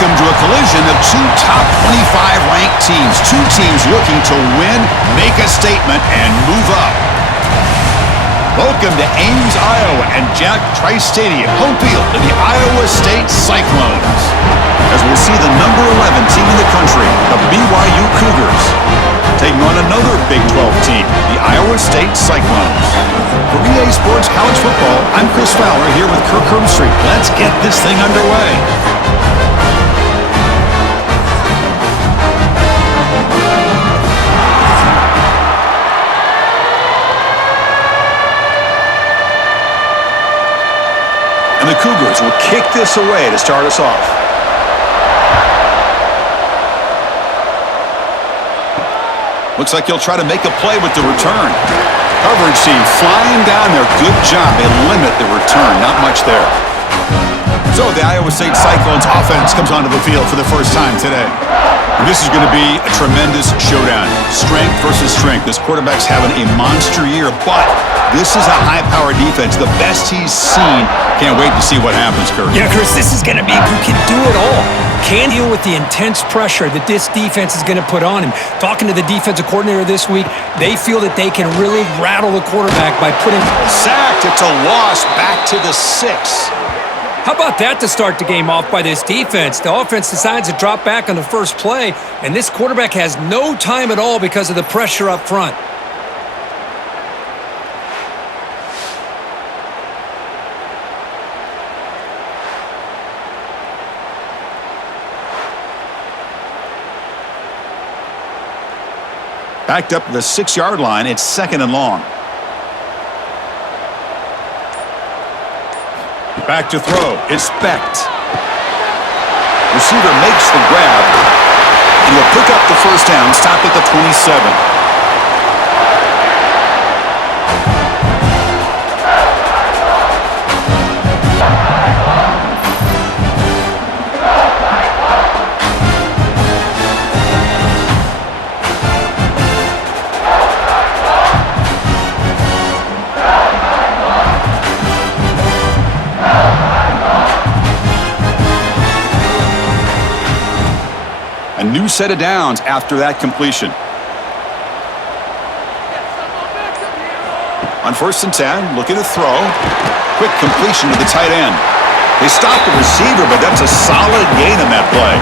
Welcome to a collision of two top 25 ranked teams. Two teams looking to win, make a statement, and move up. Welcome to Ames, Iowa, and Jack Trice Stadium, home field of the Iowa State Cyclones. As we'll see the number 11 team in the country, the BYU Cougars, taking on another Big 12 team, the Iowa State Cyclones. For EA Sports College Football, I'm Chris Fowler here with Kirk Herbstreit. Let's get this thing underway. And the Cougars will kick this away to start us off. Looks like he'll try to make a play with the return. Coverage team flying down there. Good job. They limit the return. Not much there. So the Iowa State Cyclones offense comes onto the field for the first time today. And this is going to be a tremendous showdown. Strength versus strength. This quarterback's having a monster year, but this is a high-powered defense. The best he's seen. Can't wait to see what happens, Kirk. Yeah, Chris, this is going to be who can do it all. Can deal with the intense pressure that this defense is going to put on him. Talking to the defensive coordinator this week, they feel that they can really rattle the quarterback by putting... Sacked. It's a loss. Back to the 6. How about that to start the game off by this defense? The offense decides to drop back on the first play, and this quarterback has no time at all because of the pressure up front. Backed up to the 6-yard line. It's 2nd and long. Back to throw. It's Specht. Receiver makes the grab. And he'll pick up the first down. Stop at the 27. A new set of downs after that completion. On 1st and 10, looking to throw. Quick completion to the tight end. They stopped the receiver, but that's a solid gain on that play.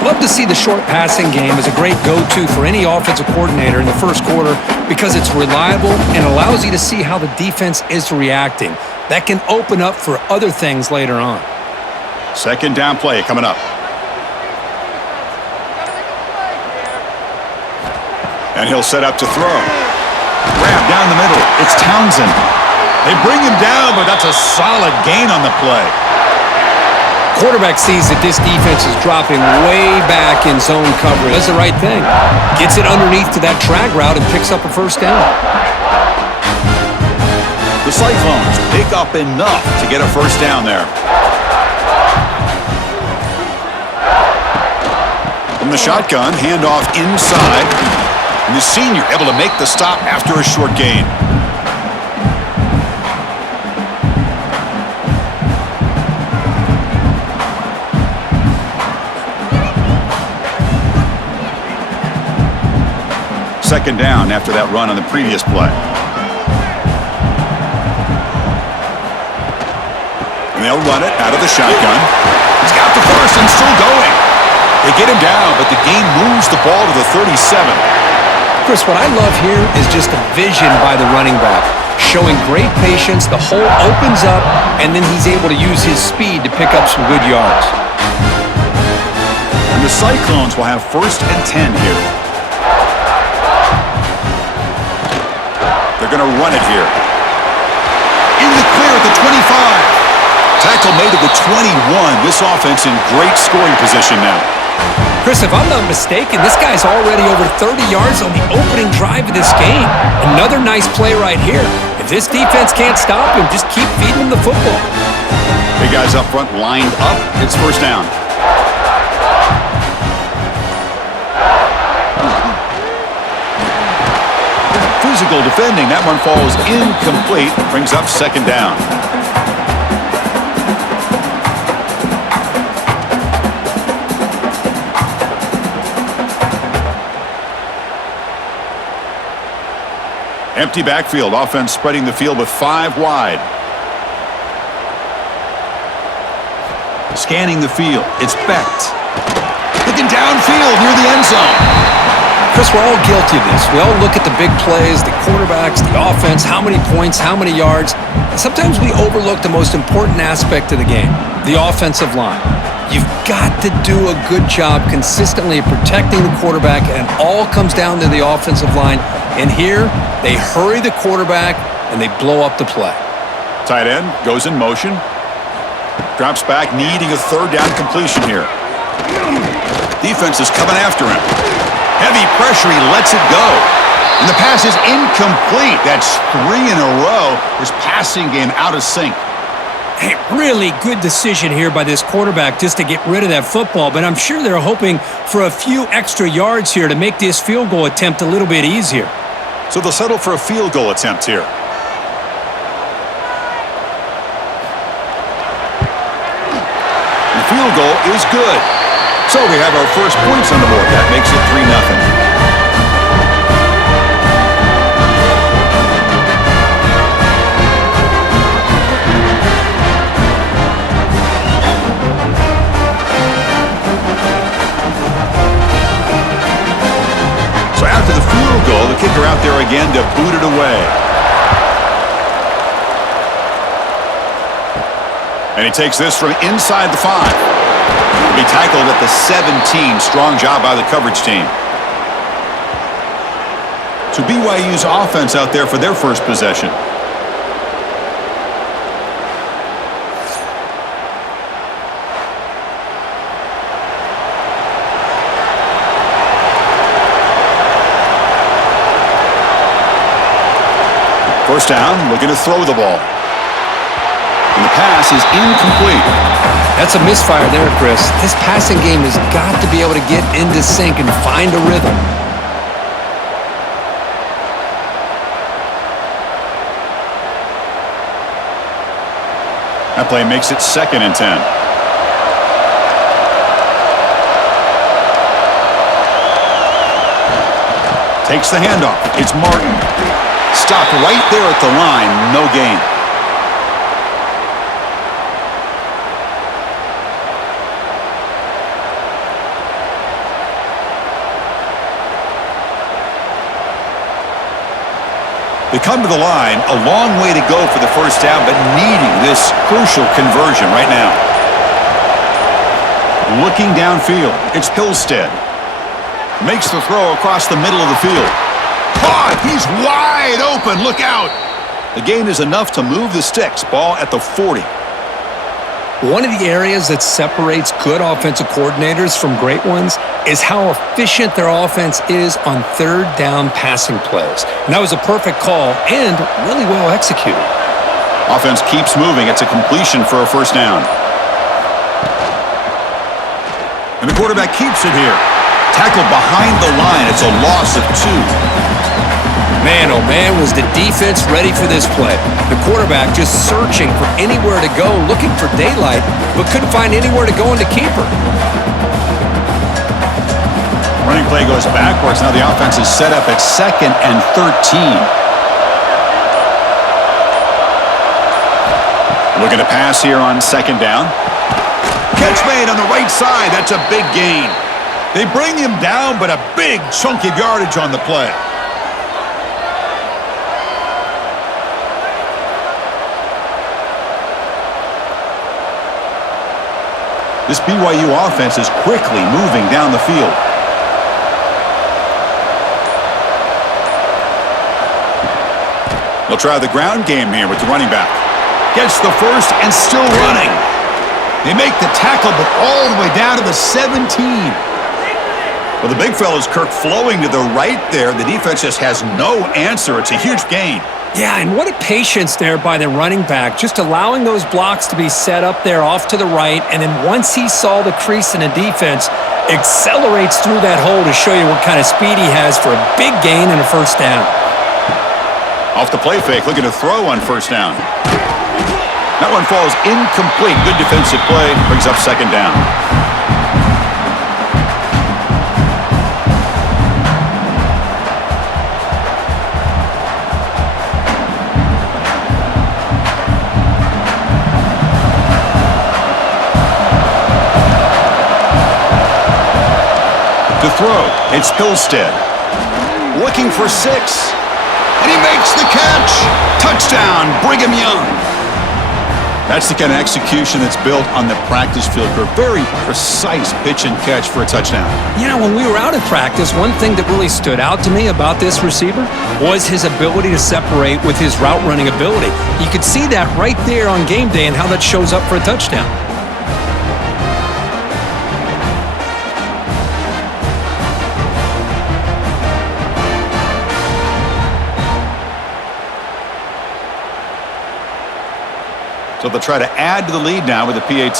Love to see the short passing game as a great go-to for any offensive coordinator in the first quarter because it's reliable and allows you to see how the defense is reacting. That can open up for other things later on. 2nd down play coming up. And he'll set up to throw. Grab down the middle. It's Townsend. They bring him down, but that's a solid gain on the play. Quarterback sees that this defense is dropping way back in zone coverage. Does the right thing. Gets it underneath to that drag route and picks up a first down. The Cyclones pick up enough to get a first down there. From the shotgun, handoff inside. And the senior able to make the stop after a short gain. Second down after that run on the previous play. And they'll run it out of the shotgun. He's got the first and still going. They get him down, but the game moves the ball to the 37. Chris, what I love here is just the vision by the running back. Showing great patience, the hole opens up, and then he's able to use his speed to pick up some good yards. And the Cyclones will have 1st and 10 here. They're going to run it here. In the clear at the 25. Tackle made at the 21. This offense in great scoring position now. Chris, if I'm not mistaken, this guy's already over 30 yards on the opening drive of this game. Another nice play right here. If this defense can't stop him, just keep feeding him the football. Big guys up front lined up. It's first down. Physical defending. That one falls incomplete. Brings up 2nd down. Empty backfield. Offense spreading the field with 5 wide. Scanning the field. It's Becht. Looking downfield near the end zone. Chris, we're all guilty of this. We all look at the big plays, the quarterbacks, the offense, how many points, how many yards. And sometimes we overlook the most important aspect of the game, the offensive line. You've got to do a good job consistently protecting the quarterback, and it all comes down to the offensive line. And here, they hurry the quarterback, and they blow up the play. Tight end goes in motion. Drops back, needing a 3rd down completion here. Defense is coming after him. Heavy pressure, he lets it go. And the pass is incomplete. That's 3 in a row. His passing game out of sync. Hey, really good decision here by this quarterback just to get rid of that football, but I'm sure they're hoping for a few extra yards here to make this field goal attempt a little bit easier. So they'll settle for a field goal attempt here. The field goal is good. So we have our first points on the board. That makes it 3-0. So after the field goal, the kicker out there again to boot it away. And he takes this from inside the 5. Be tackled at the 17. Strong job by the coverage team. So BYU's offense out there for their first possession. First down, looking to throw the ball. And the pass is incomplete. That's a misfire there, Chris. This passing game has got to be able to get into sync and find a rhythm. That play makes it 2nd and 10. Takes the handoff. It's Martin. Stopped right there at the line. No gain. They come to the line, a long way to go for the first down, but needing this crucial conversion right now. Looking downfield, it's Hillstead. Makes the throw across the middle of the field. Caught! He's wide open! Look out! The gain is enough to move the sticks. Ball at the 40. One of the areas that separates good offensive coordinators from great ones is how efficient their offense is on 3rd down passing plays. And that was a perfect call and really well executed. Offense keeps moving. It's a completion for a first down. And the quarterback keeps it here. Tackled behind the line. It's a loss of 2. Man, oh man, was the defense ready for this play. The quarterback just searching for anywhere to go, looking for daylight, but couldn't find anywhere to go in the keeper. Running play goes backwards. Now the offense is set up at 2nd and 13. Looking to pass here on 2nd down. Catch made on the right side. That's a big gain. They bring him down, but a big chunk of yardage on the play. This BYU offense is quickly moving down the field. They'll try the ground game here with the running back. Gets the first and still running. They make the tackle, but all the way down to the 17. Well, the big fella's Kirk flowing to the right there. The defense just has no answer. It's a huge gain. Yeah, and what a patience there by the running back, just allowing those blocks to be set up there off to the right, and then once he saw the crease in the defense, accelerates through that hole to show you what kind of speed he has for a big gain and a first down. Off the play fake, looking to throw on first down. That one falls incomplete. Good defensive play, brings up 2nd down. To throw, it's Hillstead. Looking for 6. And he makes the catch. Touchdown, Brigham Young. That's the kind of execution that's built on the practice field for a very precise pitch and catch for a touchdown. You know, when we were out at practice, one thing that really stood out to me about this receiver was his ability to separate with his route running ability. You could see that right there on game day and how that shows up for a touchdown. So they'll try to add to the lead now with the PAT.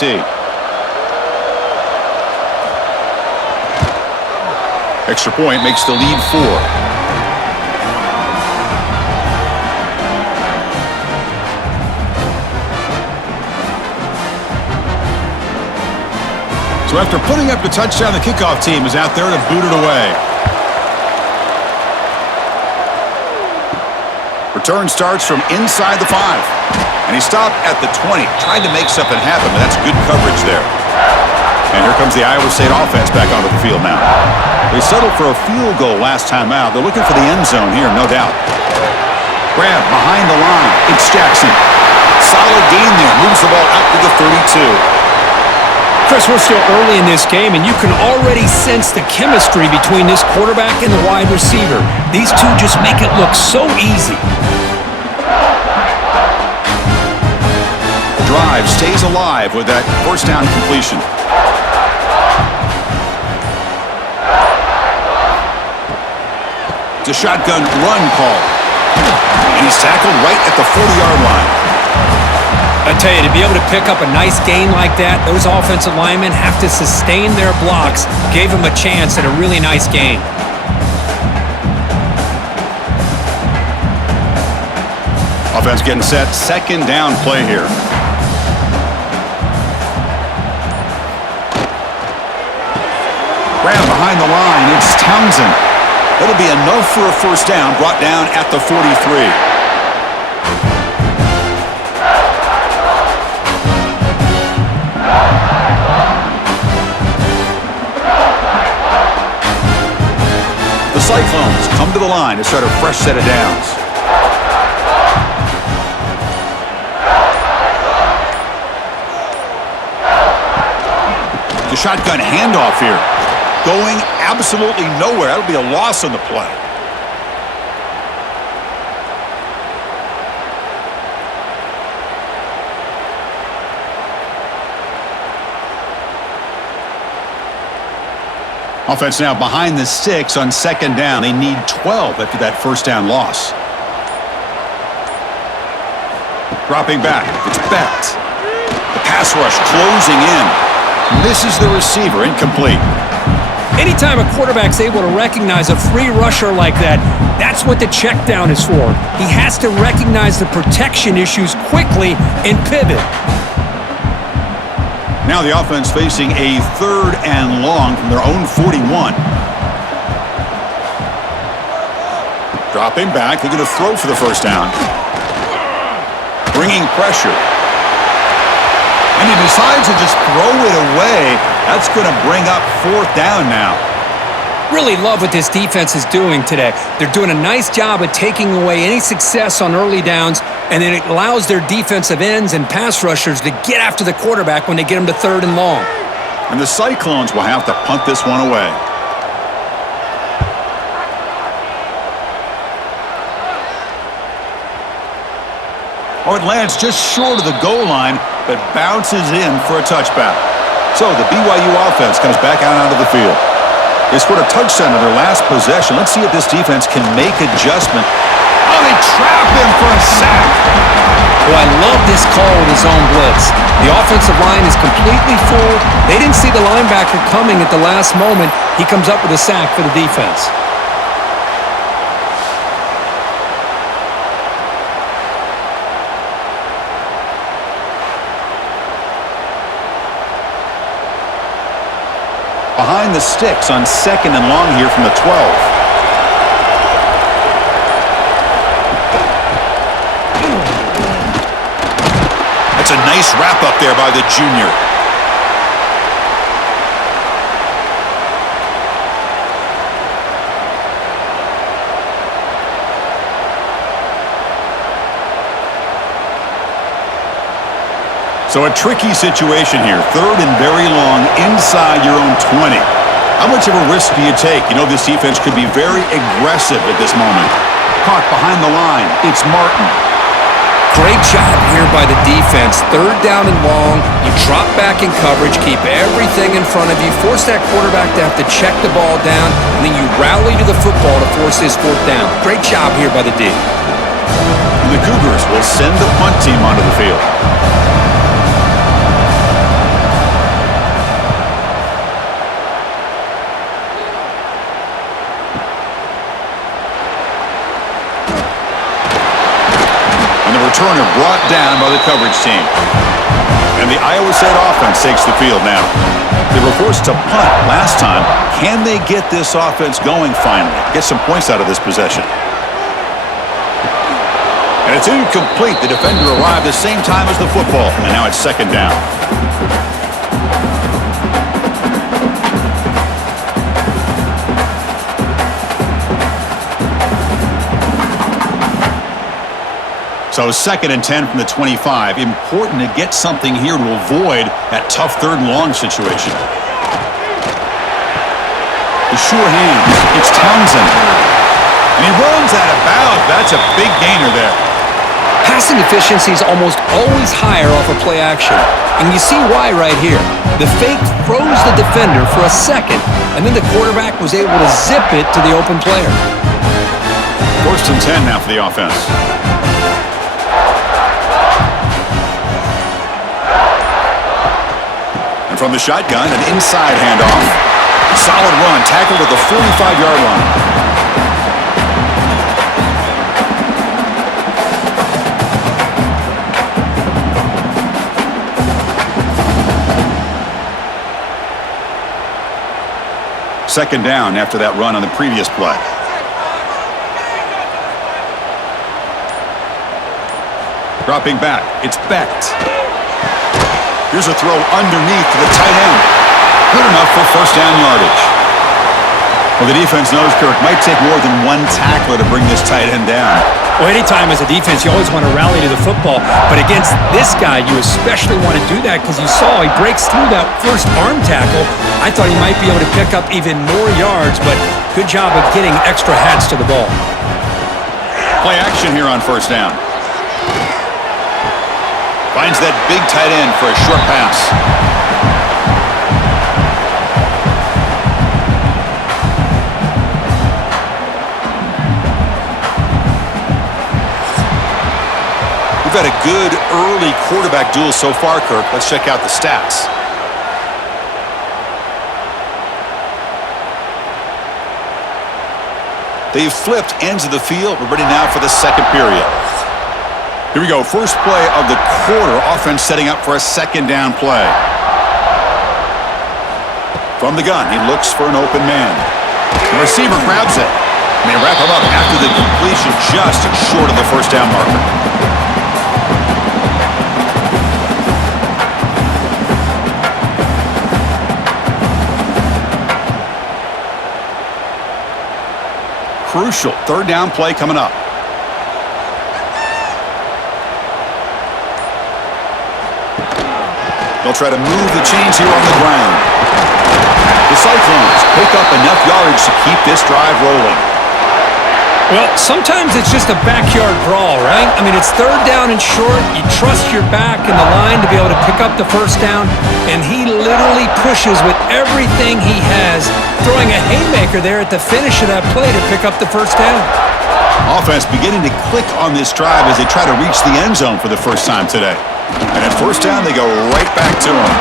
Extra point makes the lead 4. So after putting up the touchdown, the kickoff team is out there to boot it away. Return starts from inside the 5. And he stopped at the 20, tried to make something happen, but that's good coverage there. And here comes the Iowa State offense back onto the field now. They settled for a field goal last time out. They're looking for the end zone here, no doubt. Grab behind the line. It's Jackson. Solid gain there. Moves the ball out to the 32. Chris, we're still early in this game, and you can already sense the chemistry between this quarterback and the wide receiver. These two just make it look so easy. Drive stays alive with that first down completion. It's a shotgun run call. And he's tackled right at the 40-yard line. I tell you, to be able to pick up a nice gain like that, those offensive linemen have to sustain their blocks. Gave him a chance at a really nice gain. Offense getting set. Second down play here. Ran behind the line. It's Townsend. That'll be enough for a first down. Brought down at the 43. The Cyclones come to the line to start a fresh set of downs. The shotgun handoff here. Going absolutely nowhere. That'll be a loss on the play. Offense now behind the 6 on second down. They need 12 after that first down loss. Dropping back. It's Becht. The pass rush closing in. Misses the receiver. Incomplete. Anytime a quarterback's able to recognize a free rusher like that, that's what the check down is for. He has to recognize the protection issues quickly and pivot. Now the offense facing a 3rd and long from their own 41. Dropping back, looking to throw for the first down. Bringing pressure. And he decides to just throw it away. That's going to bring up 4th down now. Really love what this defense is doing today. They're doing a nice job of taking away any success on early downs, and then it allows their defensive ends and pass rushers to get after the quarterback when they get him to 3rd and long. And the Cyclones will have to punt this one away. Oh, it lands just short of the goal line, but bounces in for a touchback. So the BYU offense comes back out onto the field. They scored a touchdown in their last possession. Let's see if this defense can make adjustment. Oh, they trap him for a sack. Oh, I love this call with his own blitz. The offensive line is completely full. They didn't see the linebacker coming at the last moment. He comes up with a sack for the defense. Behind the sticks on 2nd and long here from the 12. That's a nice wrap up there by the junior. So a tricky situation here. Third and very long inside your own 20. How much of a risk do you take? You know this defense could be very aggressive at this moment. Caught behind the line. It's Martin. Great job here by the defense. Third down and long. You drop back in coverage, keep everything in front of you, force that quarterback to have to check the ball down, and then you rally to the football to force his fourth down. Great job here by the D. And the Cougars will send the punt team onto the field. Returner brought down by the coverage team. And the Iowa State offense takes the field now. They were forced to punt last time. Can they get this offense going finally? Get some points out of this possession. And it's incomplete. The defender arrived the same time as the football. And now it's second down. So second and 10 from the 25. Important to get something here to avoid that tough third and long situation. The sure hands. It's Townsend. And he runs out of bounds. That's a big gainer there. Passing efficiency is almost always higher off of play action. And you see why right here. The fake froze the defender for a second, and then the quarterback was able to zip it to the open player. First and 10 now for the offense. From the shotgun, an inside handoff. Solid run, tackled at the 45-yard line. Second down after that run on the previous play. Dropping back, it's Becht. Here's a throw underneath to the tight end. Good enough for first down yardage. Well, the defense knows, Kirk, might take more than one tackler to bring this tight end down. Well, anytime as a defense, you always want to rally to the football. But against this guy, you especially want to do that because you saw he breaks through that first arm tackle. I thought he might be able to pick up even more yards, but good job of getting extra hats to the ball. Play action here on first down. Finds that big tight end for a short pass. We've had a good early quarterback duel so far, Kirk. Let's check out the stats. They've flipped ends of the field. We're ready now for the second period. Here we go, first play of the quarter. Offense setting up for a second down play. From the gun, he looks for an open man. The receiver grabs it. And they wrap him up after the completion just short of the first down marker. Crucial third down play coming up. They'll try to move the chains here on the ground. The Cyclones pick up enough yardage to keep this drive rolling. Well, sometimes it's just a backyard brawl, right? I mean, it's third down and short. You trust your back in the line to be able to pick up the first down, and he literally pushes with everything he has, throwing a haymaker there at the finish of that play to pick up the first down. Offense beginning to click on this drive as they try to reach the end zone for the first time today. And at first down, they go right back to him.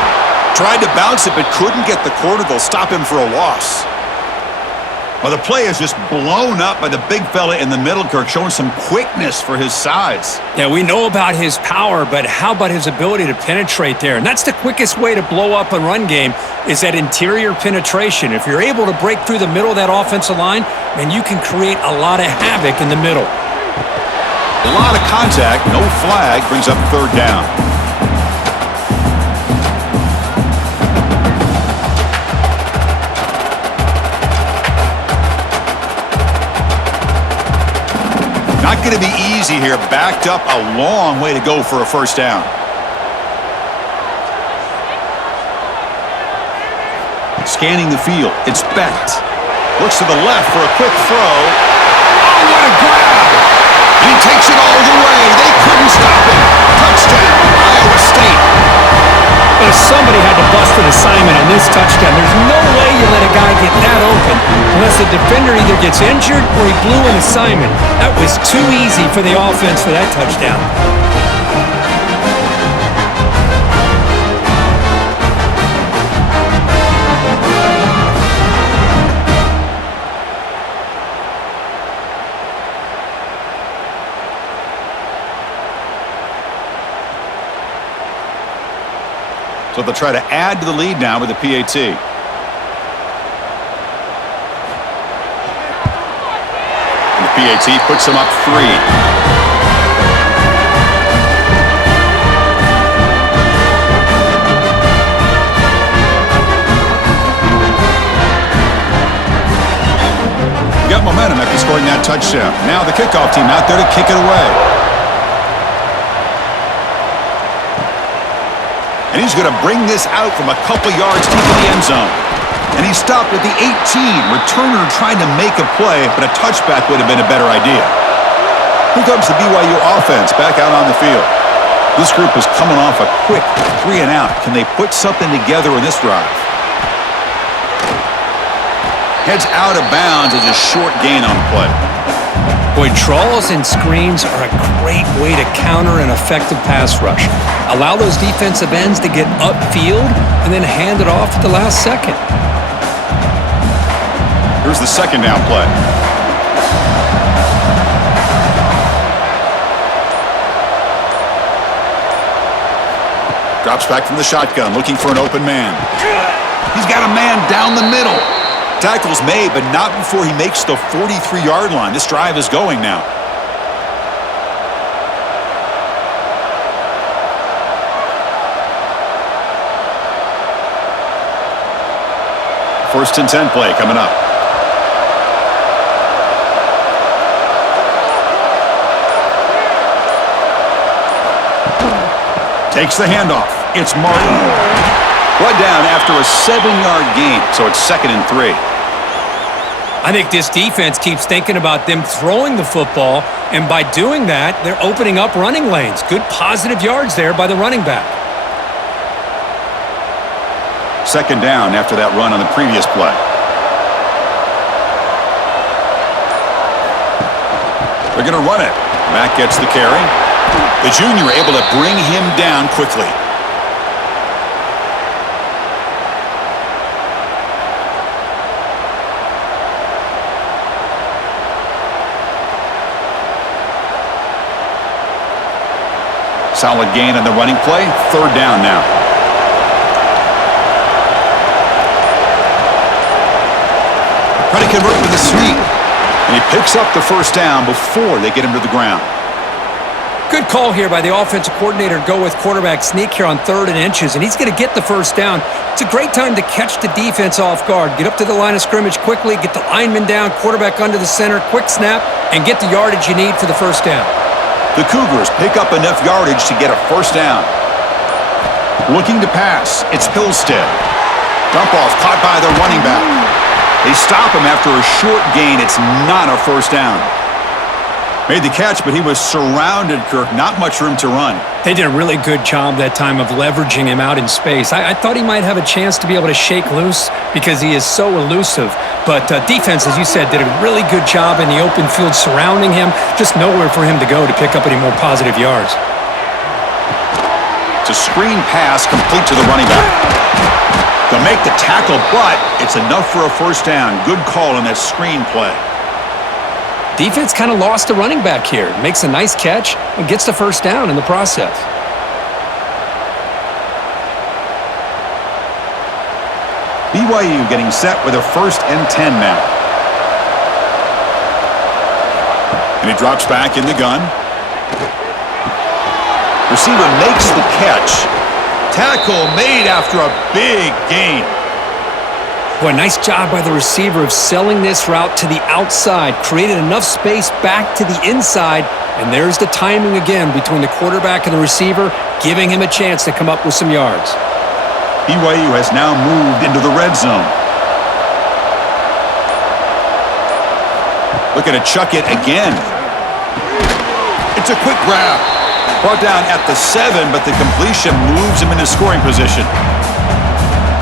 Tried to bounce it, but couldn't get the corner. They'll stop him for a loss. Well, the play is just blown up by the big fella in the middle, Kirk, showing some quickness for his size. Yeah, we know about his power, but how about his ability to penetrate there? And that's the quickest way to blow up a run game is that interior penetration. If you're able to break through the middle of that offensive line, then you can create a lot of havoc in the middle. A lot of contact, no flag, brings up third down. Not going to be easy here. Backed up a long way to go for a first down. scanning the field. It's Becht. Looks to the left for a quick throw. Oh, what a grab! And he takes it all the way. They couldn't stop him. Touchdown, Iowa State. But somebody had to bust an assignment on this touchdown. There's no way you let a guy get that open unless the defender either gets injured or he blew an assignment. That was too easy for the offense for that touchdown. So they'll try to add to the lead now with the PAT. And the PAT puts them up 3. Got momentum after scoring that touchdown. Now the kickoff team out there to kick it away. And he's going to bring this out from a couple yards deep in the end zone. And he stopped at the 18. Returner trying to make a play, but a touchback would have been a better idea. Here comes the BYU offense back out on the field. This group is coming off a quick 3 and out. Can they put something together in this drive? Heads out of bounds as a short gain on the play. Boy, draws and screens are a great way to counter an effective pass rush. Allow those defensive ends to get upfield and then hand it off at the last second. Here's the second down play. Drops back from the shotgun, looking for an open man. He's got a man down the middle. Tackle's made, but not before he makes the 43-yard line. This drive is going now. First and 10 play coming up. Takes the handoff. It's Martin. Brought down after a 7-yard gain, so it's 2nd and 3. I think this defense keeps thinking about them throwing the football, and by doing that, they're opening up running lanes. Good positive yards there by the running back. 2nd down after that run on the previous play. They're going to run it. Mack gets the carry. The junior able to bring him down quickly. Solid gain on the running play. 3rd down now. Trying to convert with a sweep. And he picks up the first down before they get him to the ground. Good call here by the offensive coordinator. Go with quarterback sneak here on 3rd and inches, and he's going to get the first down. It's a great time to catch the defense off guard. Get up to the line of scrimmage quickly, get the lineman down, quarterback under the center, quick snap, and get the yardage you need for the first down. The Cougars pick up enough yardage to get a first down. Looking to pass. It's Hillstead. Dump off caught by the running back. They stop him after a short gain. It's not a first down. Made the catch, but he was surrounded, Kirk. Not much room to run. They did a really good job that time of leveraging him out in space. I thought he might have a chance to be able to shake loose because he is so elusive. But defense, as you said, did a really good job in the open field surrounding him. Just nowhere for him to go to pick up any more positive yards. It's a screen pass complete to the running back. They'll make the tackle, but it's enough for a first down. Good call on that screen play. Defense kind of lost the running back here. Makes a nice catch and gets the first down in the process. BYU getting set with a 1st and 10 now. And he drops back in the gun. Receiver makes the catch. Tackle made after a big gain. Boy, nice job by the receiver of selling this route to the outside. Created enough space back to the inside. And there's the timing again between the quarterback and the receiver, giving him a chance to come up with some yards. BYU has now moved into the red zone. Looking to chuck it again. It's a quick grab. Brought down at the 7, but the completion moves him into scoring position.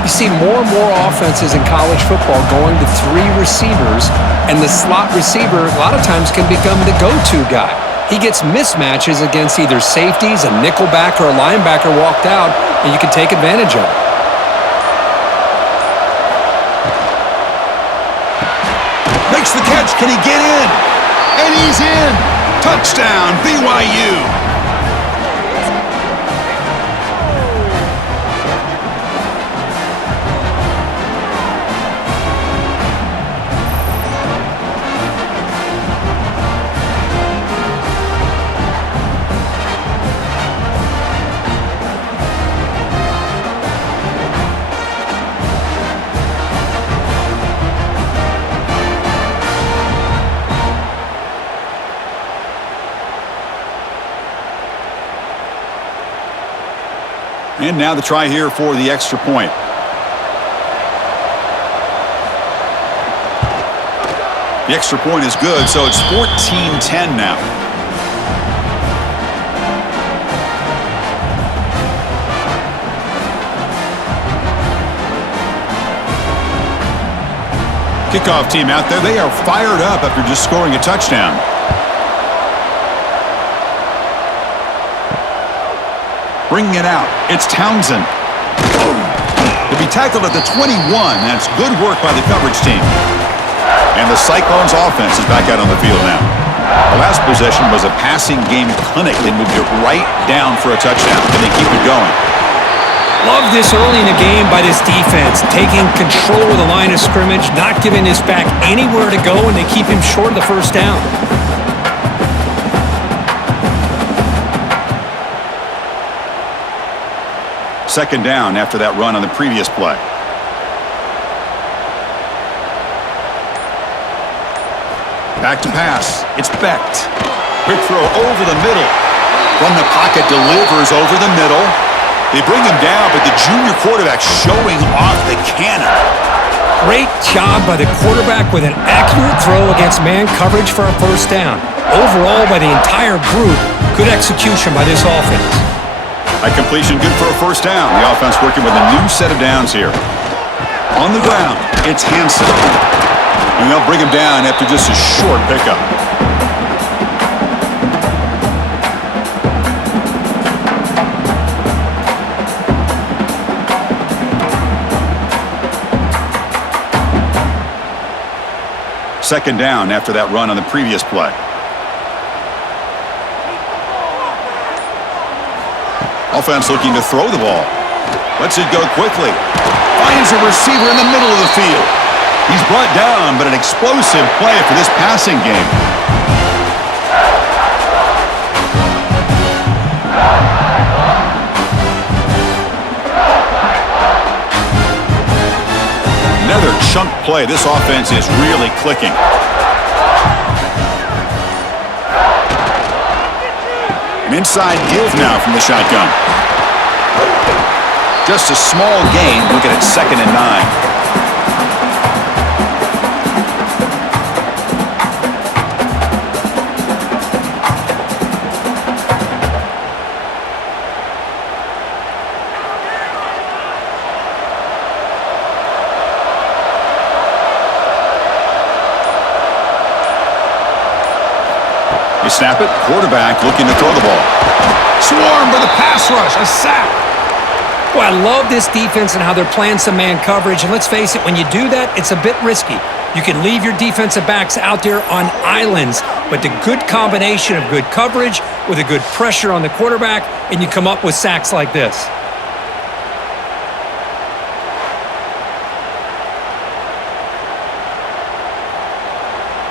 You see more and more offenses in college football going to 3 receivers, and the slot receiver a lot of times can become the go-to guy. He gets mismatches against either safeties, a nickelback, or a linebacker walked out, and you can take advantage of it. Makes the catch. Can he get in? And he's in. Touchdown, BYU. And now the try here for the extra point. The extra point is good, so it's 14-10 now. Kickoff team out there, they are fired up after just scoring a touchdown. Bringing it out, it's Townsend. To be tackled at the 21, that's good work by the coverage team. And the Cyclones offense is back out on the field now. The last possession was a passing game clinic. They moved it right down for a touchdown, and they keep it going. Love this early in the game by this defense, taking control of the line of scrimmage, not giving this back anywhere to go, and they keep him short of the first down. Second down after that run on the previous play. Back to pass. It's Becht. Quick throw over the middle. From the pocket, delivers over the middle. They bring him down, but the junior quarterback showing off the cannon. Great job by the quarterback with an accurate throw against man coverage for a first down. Overall, by the entire group, good execution by this offense. That completion good for a first down. The offense working with a new set of downs here. On the ground, it's Hansen. And they'll bring him down after just a short pickup. Second down after that run on the previous play. Offense looking to throw the ball. Lets it go quickly. Finds a receiver in the middle of the field. He's brought down, but an explosive play for this passing game. Another chunk play. This offense is really clicking. An inside give now from the shotgun. Just a small gain. Looking at 2nd and 9. You snap it, quarterback looking to throw the ball. Swarm for the pass rush, a sack. Well, I love this defense and how they're playing some man coverage. And let's face it, when you do that, it's a bit risky. You can leave your defensive backs out there on islands, but the good combination of good coverage with a good pressure on the quarterback, and you come up with sacks like this.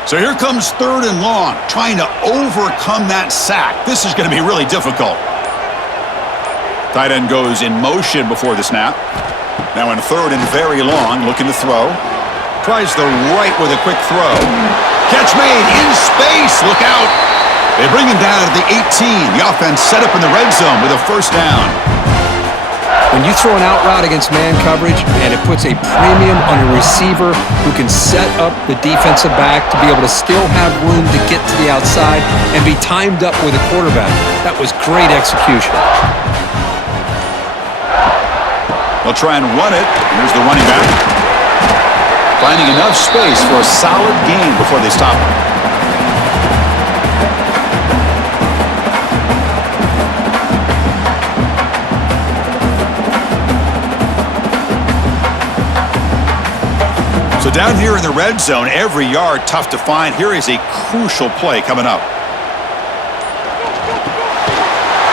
So here comes 3rd and long, trying to overcome that sack. This is going to be really difficult. Tight end goes in motion before the snap. Now in 3rd and very long, looking to throw. Tries the right with a quick throw. Catch made in space. Look out. They bring him down at the 18. The offense set up in the red zone with a first down. When you throw an out route against man coverage, man, it puts a premium on a receiver who can set up the defensive back to be able to still have room to get to the outside and be timed up with a quarterback. That was great execution. They'll try and run it. Here's the running back. Finding enough space for a solid gain before they stop him. So down here in the red zone, every yard tough to find. Here is a crucial play coming up.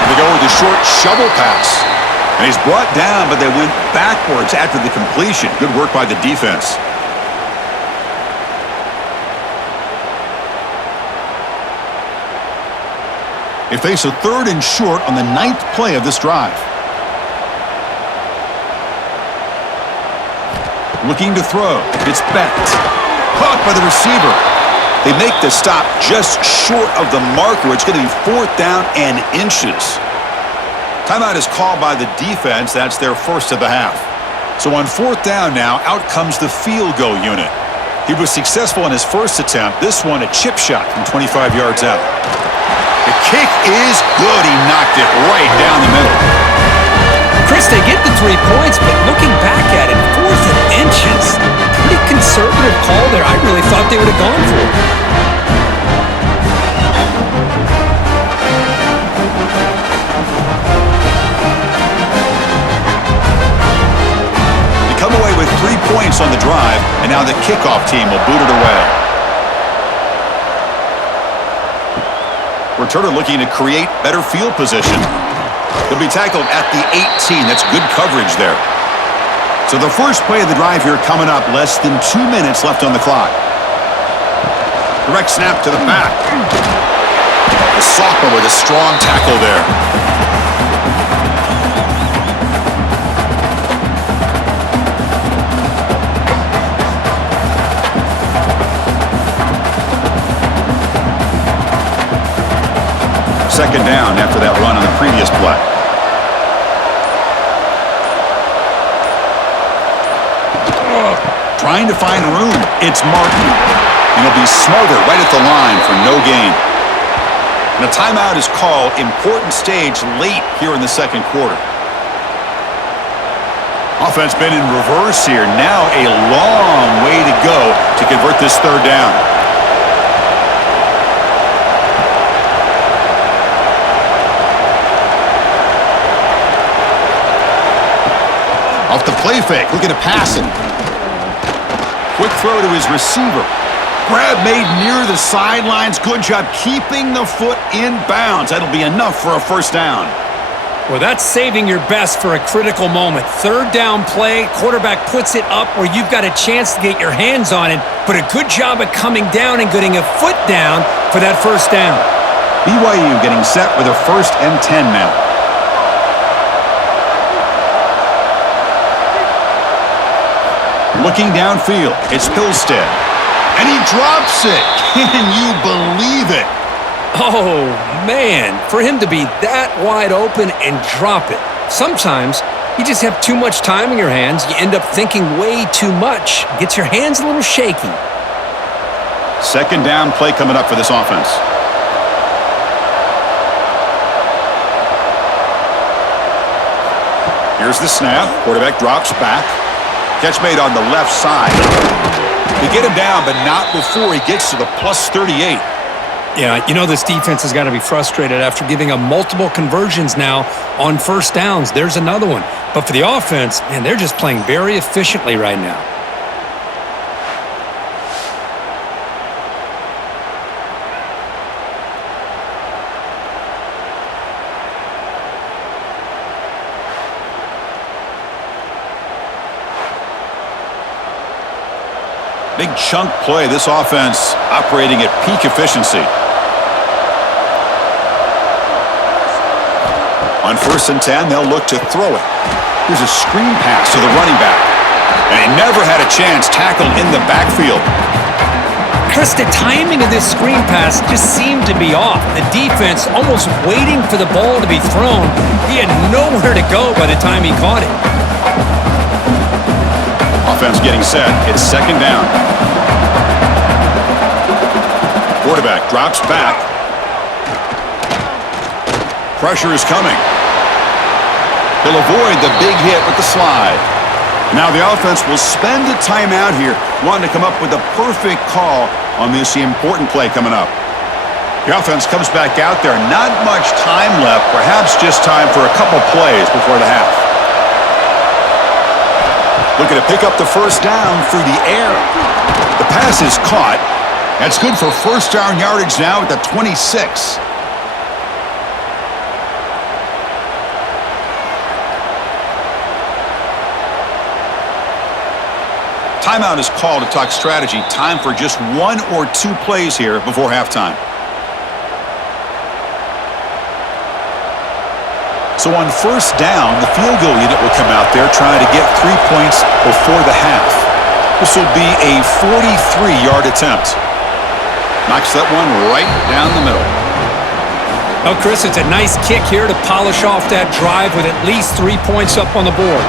They go with a short shovel pass. And he's brought down, but they went backwards after the completion. Good work by the defense. They face a 3rd and short on the 9th play of this drive. Looking to throw. It's Bett. Caught by the receiver. They make the stop just short of the marker. It's going to be 4th down and inches. Timeout is called by the defense. That's their first of the half. So on 4th down now, out comes the field goal unit. He was successful in his first attempt. This one, a chip shot from 25 yards out. The kick is good. He knocked it right down the middle. Chris, they get the 3 points, but looking back at it, 4th and inches. Pretty conservative call there. I really thought they would have gone for it. They come away with 3 points on the drive, and now the kickoff team will boot it away. Returner looking to create better field position. He'll be tackled at the 18. That's good coverage there. So the first play of the drive here coming up. Less than 2 minutes left on the clock. Direct snap to the back. The sophomore with a strong tackle there. Second down after that run on the previous play. Trying to find room. It's Martin. And he'll be smothered right at the line for no gain. And a timeout is called. Important stage late here in the second quarter. Offense been in reverse here. Now a long way to go to convert this 3rd down. Off the play fake, looking to pass it. Quick throw to his receiver. Grab made near the sidelines. Good job keeping the foot in bounds. That'll be enough for a first down. Well, that's saving your best for a critical moment. 3rd down play, quarterback puts it up where you've got a chance to get your hands on it, but a good job at coming down and getting a foot down for that first down. BYU getting set with a 1st and 10 now. Looking downfield, it's Pilstead. And he drops it. Can you believe it? Oh, man. For him to be that wide open and drop it. Sometimes you just have too much time in your hands. You end up thinking way too much. Gets your hands a little shaky. Second down play coming up for this offense. Here's the snap. Quarterback drops back. Catch made on the left side. They get him down, but not before he gets to the +38. Yeah, you know this defense has got to be frustrated after giving up multiple conversions now on first downs. There's another one. But for the offense, man, they're just playing very efficiently right now. Big chunk play. This offense operating at peak efficiency. On 1st and 10, they'll look to throw it. Here's a screen pass to the running back. And he never had a chance, tackled in the backfield. Chris, the timing of this screen pass just seemed to be off. The defense almost waiting for the ball to be thrown. He had nowhere to go by the time he caught it. Offense getting set. It's second down. Quarterback drops back. Pressure is coming. He'll avoid the big hit with the slide. Now the offense will spend a timeout here, wanting to come up with the perfect call on this important play coming up. The offense comes back out there. Not much time left. Perhaps just time for a couple plays before the half. Looking to pick up the first down through the air. The pass is caught. That's good for first down yardage now at the 26. Timeout is called to talk strategy. Time for just 1 or 2 plays here before halftime. So on first down, the field goal unit will come out there trying to get 3 points before the half. This will be a 43-yard attempt. Knocks that one right down the middle. Oh, Chris, it's a nice kick here to polish off that drive with at least 3 points up on the board.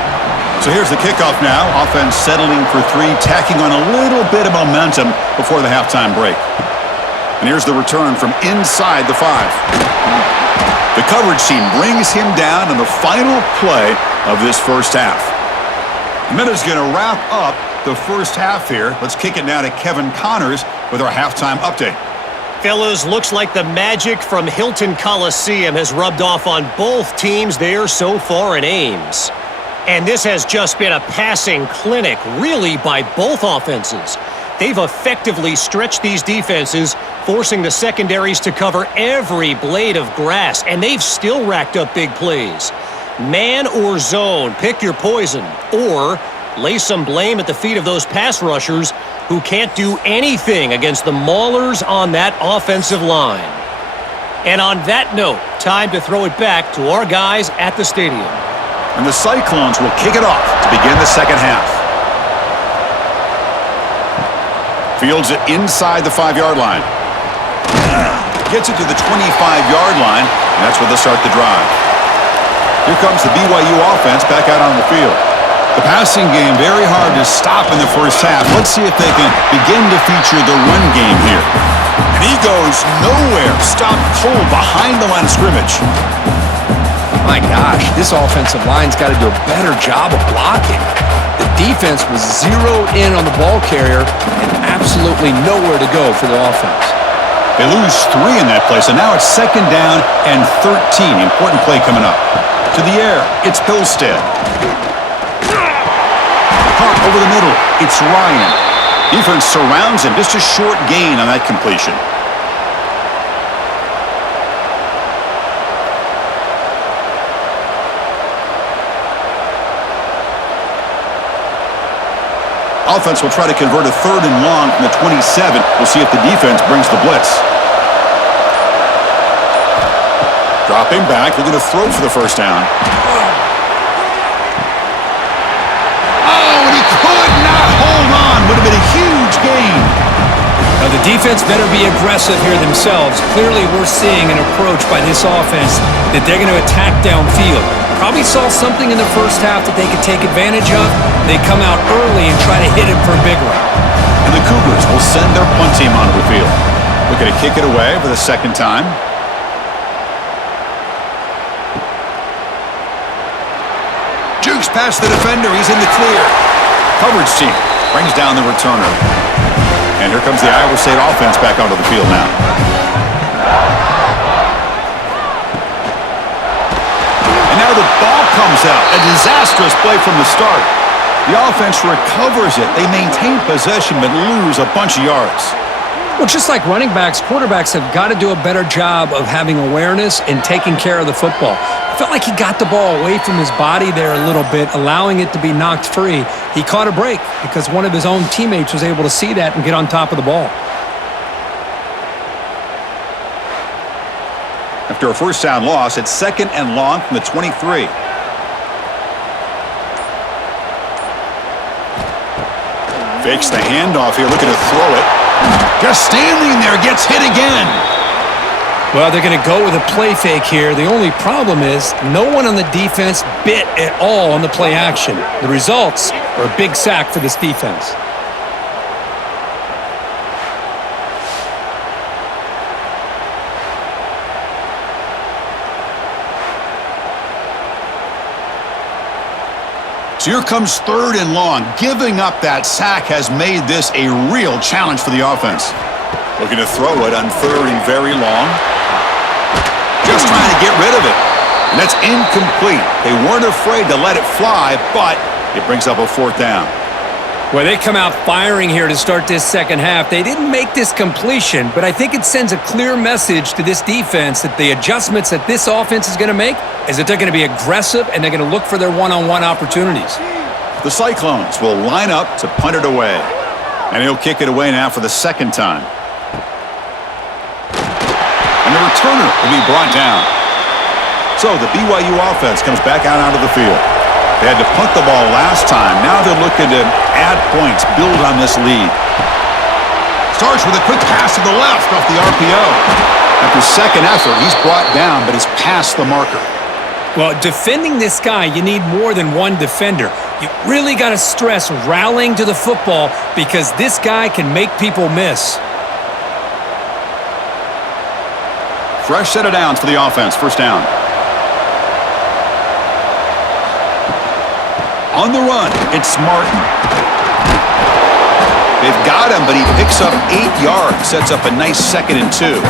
So here's the kickoff now. Offense settling for 3, tacking on a little bit of momentum before the halftime break. And here's the return from inside the 5. The coverage team brings him down in the final play of this first half. The minute's going to wrap up the first half here. Let's kick it now to Kevin Connors with our halftime update. Fellas, looks like the magic from Hilton Coliseum has rubbed off on both teams there so far in Ames. And this has just been a passing clinic, really, by both offenses. They've effectively stretched these defenses, forcing the secondaries to cover every blade of grass, and they've still racked up big plays. Man or zone, pick your poison, or lay some blame at the feet of those pass rushers who can't do anything against the maulers on that offensive line. And on that note, time to throw it back to our guys at the stadium. And the Cyclones will kick it off to begin the second half. Fields it inside the 5-yard line. Gets it to the 25-yard line, and that's where they'll start the drive. Here comes the BYU offense back out on the field. The passing game very hard to stop in the first half. Let's see if they can begin to feature the run game here. And he goes nowhere. Stopped cold behind the line of scrimmage. My gosh, this offensive line's got to do a better job of blocking. The defense was zeroed in on the ball carrier and absolutely nowhere to go for the offense. They lose 3 in that play, so now it's second down and 13. Important play coming up. To the air, it's Hillstead. Caught over the middle, it's Ryan. Defense surrounds him, just a short gain on that completion. Offense will try to convert a 3rd and long from the 27. We'll see if the defense brings the blitz. Dropping back, looking to throw for the first down. Oh, and he could not hold on. Would have been a huge gain. Now, the defense better be aggressive here themselves. Clearly, we're seeing an approach by this offense that they're going to attack downfield. Probably saw something in the first half that they could take advantage of. They come out early and try to hit it for a big one. And the Cougars will send their punt team onto the field. Looking to kick it away for the second time. Jukes past the defender. He's in the clear. Coverage team brings down the returner. And here comes the Iowa State offense back onto the field now. And now the ball comes out. A disastrous play from the start. The offense recovers it. They maintain possession but lose a bunch of yards. Well, just like running backs, quarterbacks have got to do a better job of having awareness and taking care of the football. I felt like he got the ball away from his body there a little bit, allowing it to be knocked free. He caught a break because one of his own teammates was able to see that and get on top of the ball. After a first down loss, it's 2nd and long from the 23. Fakes the handoff here, looking to throw it. Gets just standing there, gets hit again. Well, they're going to go with a play fake here. The only problem is no one on the defense bit at all on the play action. The results are a big sack for this defense. So here comes 3rd and long. Giving up that sack has made this a real challenge for the offense. Looking to throw it on 3rd and very long. Just trying to get rid of it. And that's incomplete. They weren't afraid to let it fly, but it brings up a 4th down. Well, they come out firing here to start this second half. They didn't make this completion, but I think it sends a clear message to this defense that the adjustments that this offense is going to make is that they're going to be aggressive and they're going to look for their one-on-one opportunities. The Cyclones will line up to punt it away. And he'll kick it away now for the 2nd time. And the returner will be brought down. So the BYU offense comes back out onto the field. They had to punt the ball last time. Now they're looking to add points, build on this lead. Starts with a quick pass to the left off the RPO. After second effort, he's brought down, but he's past the marker. Well, defending this guy, you need more than one defender. You really got to stress rallying to the football because this guy can make people miss. Fresh set of downs for the offense. 1st down. On the run, it's Martin. They've got him, but he picks up 8 yards. Sets up a nice 2nd and 2.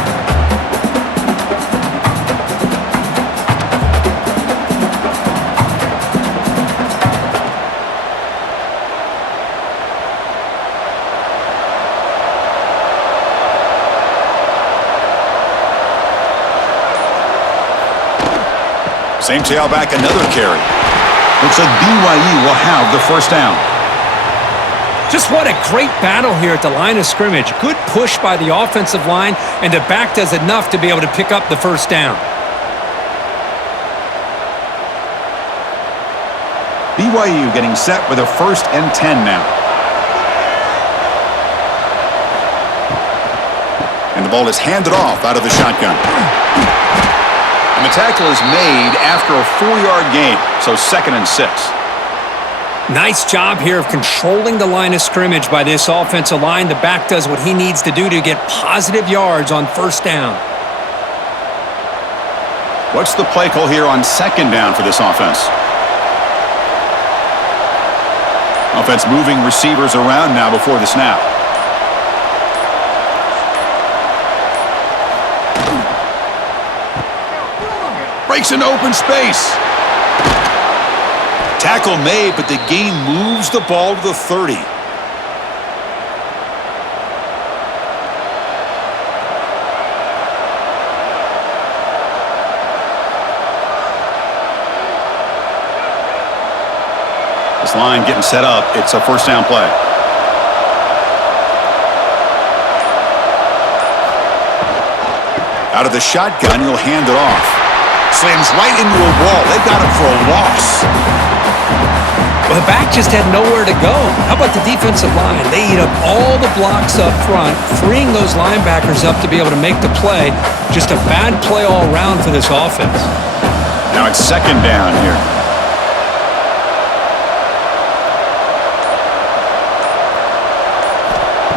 Same tailback, another carry. Looks like BYU will have the 1st down. Just what a great battle here at the line of scrimmage. Good push by the offensive line, and the back does enough to be able to pick up the 1st down. BYU getting set with a 1st and 10 now. And the ball is handed off out of the shotgun. And the tackle is made after a 4-yard gain, so 2nd and 6. Nice job here of controlling the line of scrimmage by this offensive line. The back does what he needs to do to get positive yards on 1st down. What's the play call here on 2nd down for this offense? Offense moving receivers around now before the snap. Breaks into open space. Tackle made, but the gain moves the ball to the 30. This line getting set up. It's a 1st down play. Out of the shotgun, he'll hand it off. Slams right into a wall. They got him for a loss. Well, the back just had nowhere to go. How about the defensive line? They eat up all the blocks up front, freeing those linebackers up to be able to make the play. Just a bad play all around for this offense. Now it's 2nd down here.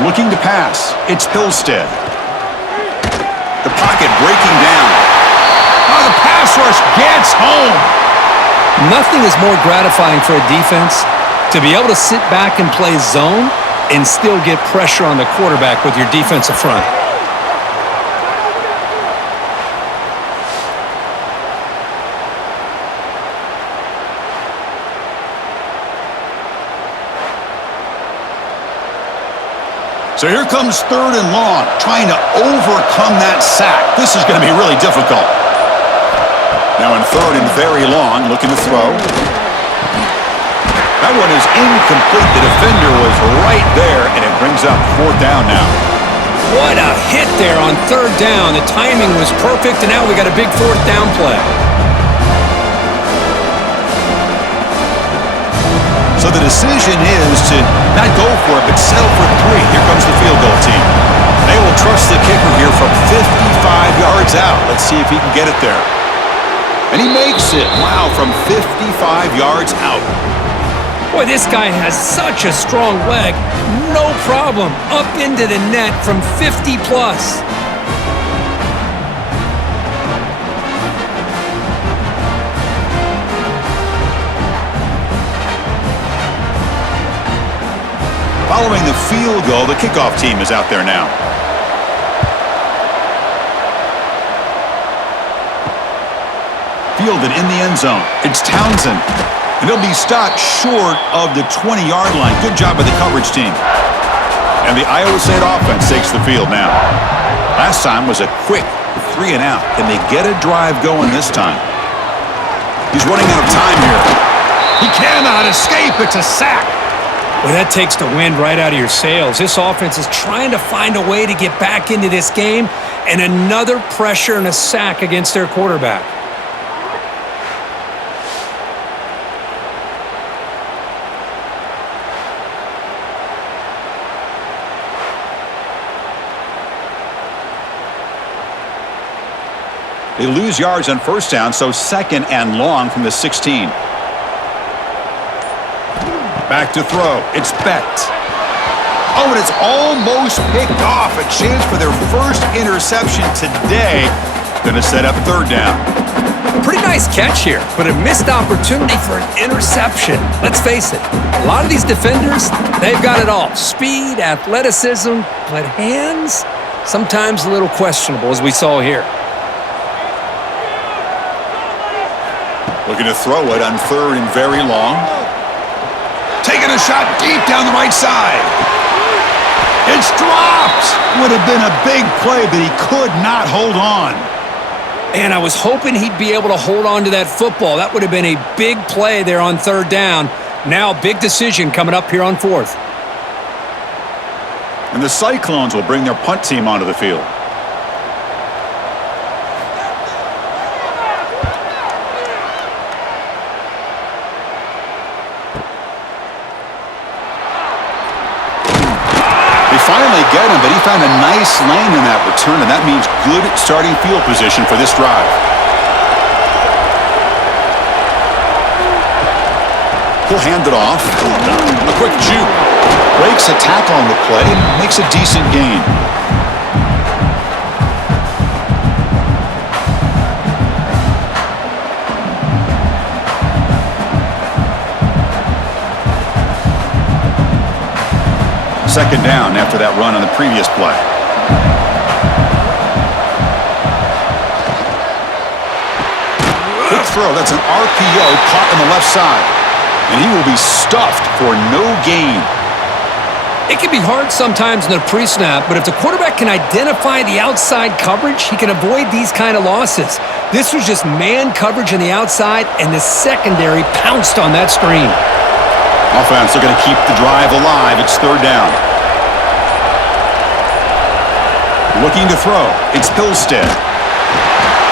Looking to pass. It's Hillstead. The pocket breaking down. Oh, the pass rush gets home. Nothing is more gratifying for a defense to be able to sit back and play zone and still get pressure on the quarterback with your defensive front. So here comes 3rd and long, trying to overcome that sack. This is going to be really difficult. Now in 3rd and very long, looking to throw. That one is incomplete. The defender was right there, and it brings up 4th down now. What a hit there on 3rd down. The timing was perfect, and now we got a big 4th down play. So the decision is to not go for it, but settle for 3. Here comes the field goal team. They see if he can get it there. And he makes it. Wow, from 55 yards out. Boy, this guy has such a strong leg. No problem. Up into the net from 50 plus. Following the field goal, the kickoff team is out there now. Fielded in the end zone. It's Townsend. And he'll be stopped short of the 20-yard line. Good job by the coverage team. And the Iowa State offense takes the field now. Last time was a quick 3 and out. Can they get a drive going this time? He's running out of time here. He cannot escape. It's a sack. Well, that takes the wind right out of your sails. This offense is trying to find a way to get back into this game, and another pressure and a sack against their quarterback. They lose yards on first down, so second and long from the 16. Back to throw. It's Beck. Oh, and it's almost picked off. A chance for their first interception today. Going to set up third down. Pretty nice catch here, but a missed opportunity for an interception. Let's face it, a lot of these defenders, they've got it all. Speed, athleticism, but hands, sometimes a little questionable, as we saw here. Looking to throw it on third and very long. Taking a shot deep down the right side. It's dropped. Would have been a big play, but he could not hold on. And I was hoping he'd be able to hold on to that football. That would have been a big play there on third down. Now, big decision coming up here on fourth. And the Cyclones will bring their punt team onto the field. Finally get him, but he found a nice lane in that return, and that means good starting field position for this drive. He'll hand it off. A quick juke. Breaks a tackle on the play, makes a decent gain. Second down after that run on the previous play. Good throw. That's an RPO caught on the left side. And he will be stuffed for no gain. It can be hard sometimes in the pre-snap, but if the quarterback can identify the outside coverage, he can avoid these kind of losses. This was just man coverage on the outside, and the secondary pounced on that screen. Offense, they're going to keep the drive alive. It's third down. Looking to throw. It's Hillstead.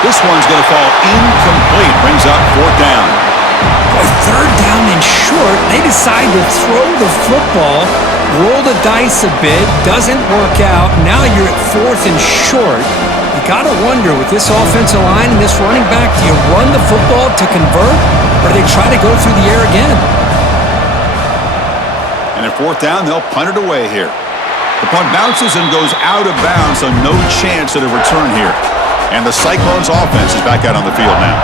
This one's going to fall incomplete. Brings up fourth down. Boy, third down and short. They decide to throw the football, roll the dice a bit. Doesn't work out. Now you're at fourth and short. You got to wonder, with this offensive line and this running back, do you run the football to convert, or do they try to go through the air again? And at fourth down, they'll punt it away here. The punt bounces and goes out of bounds, so no chance at a return here. And the Cyclones offense is back out on the field now.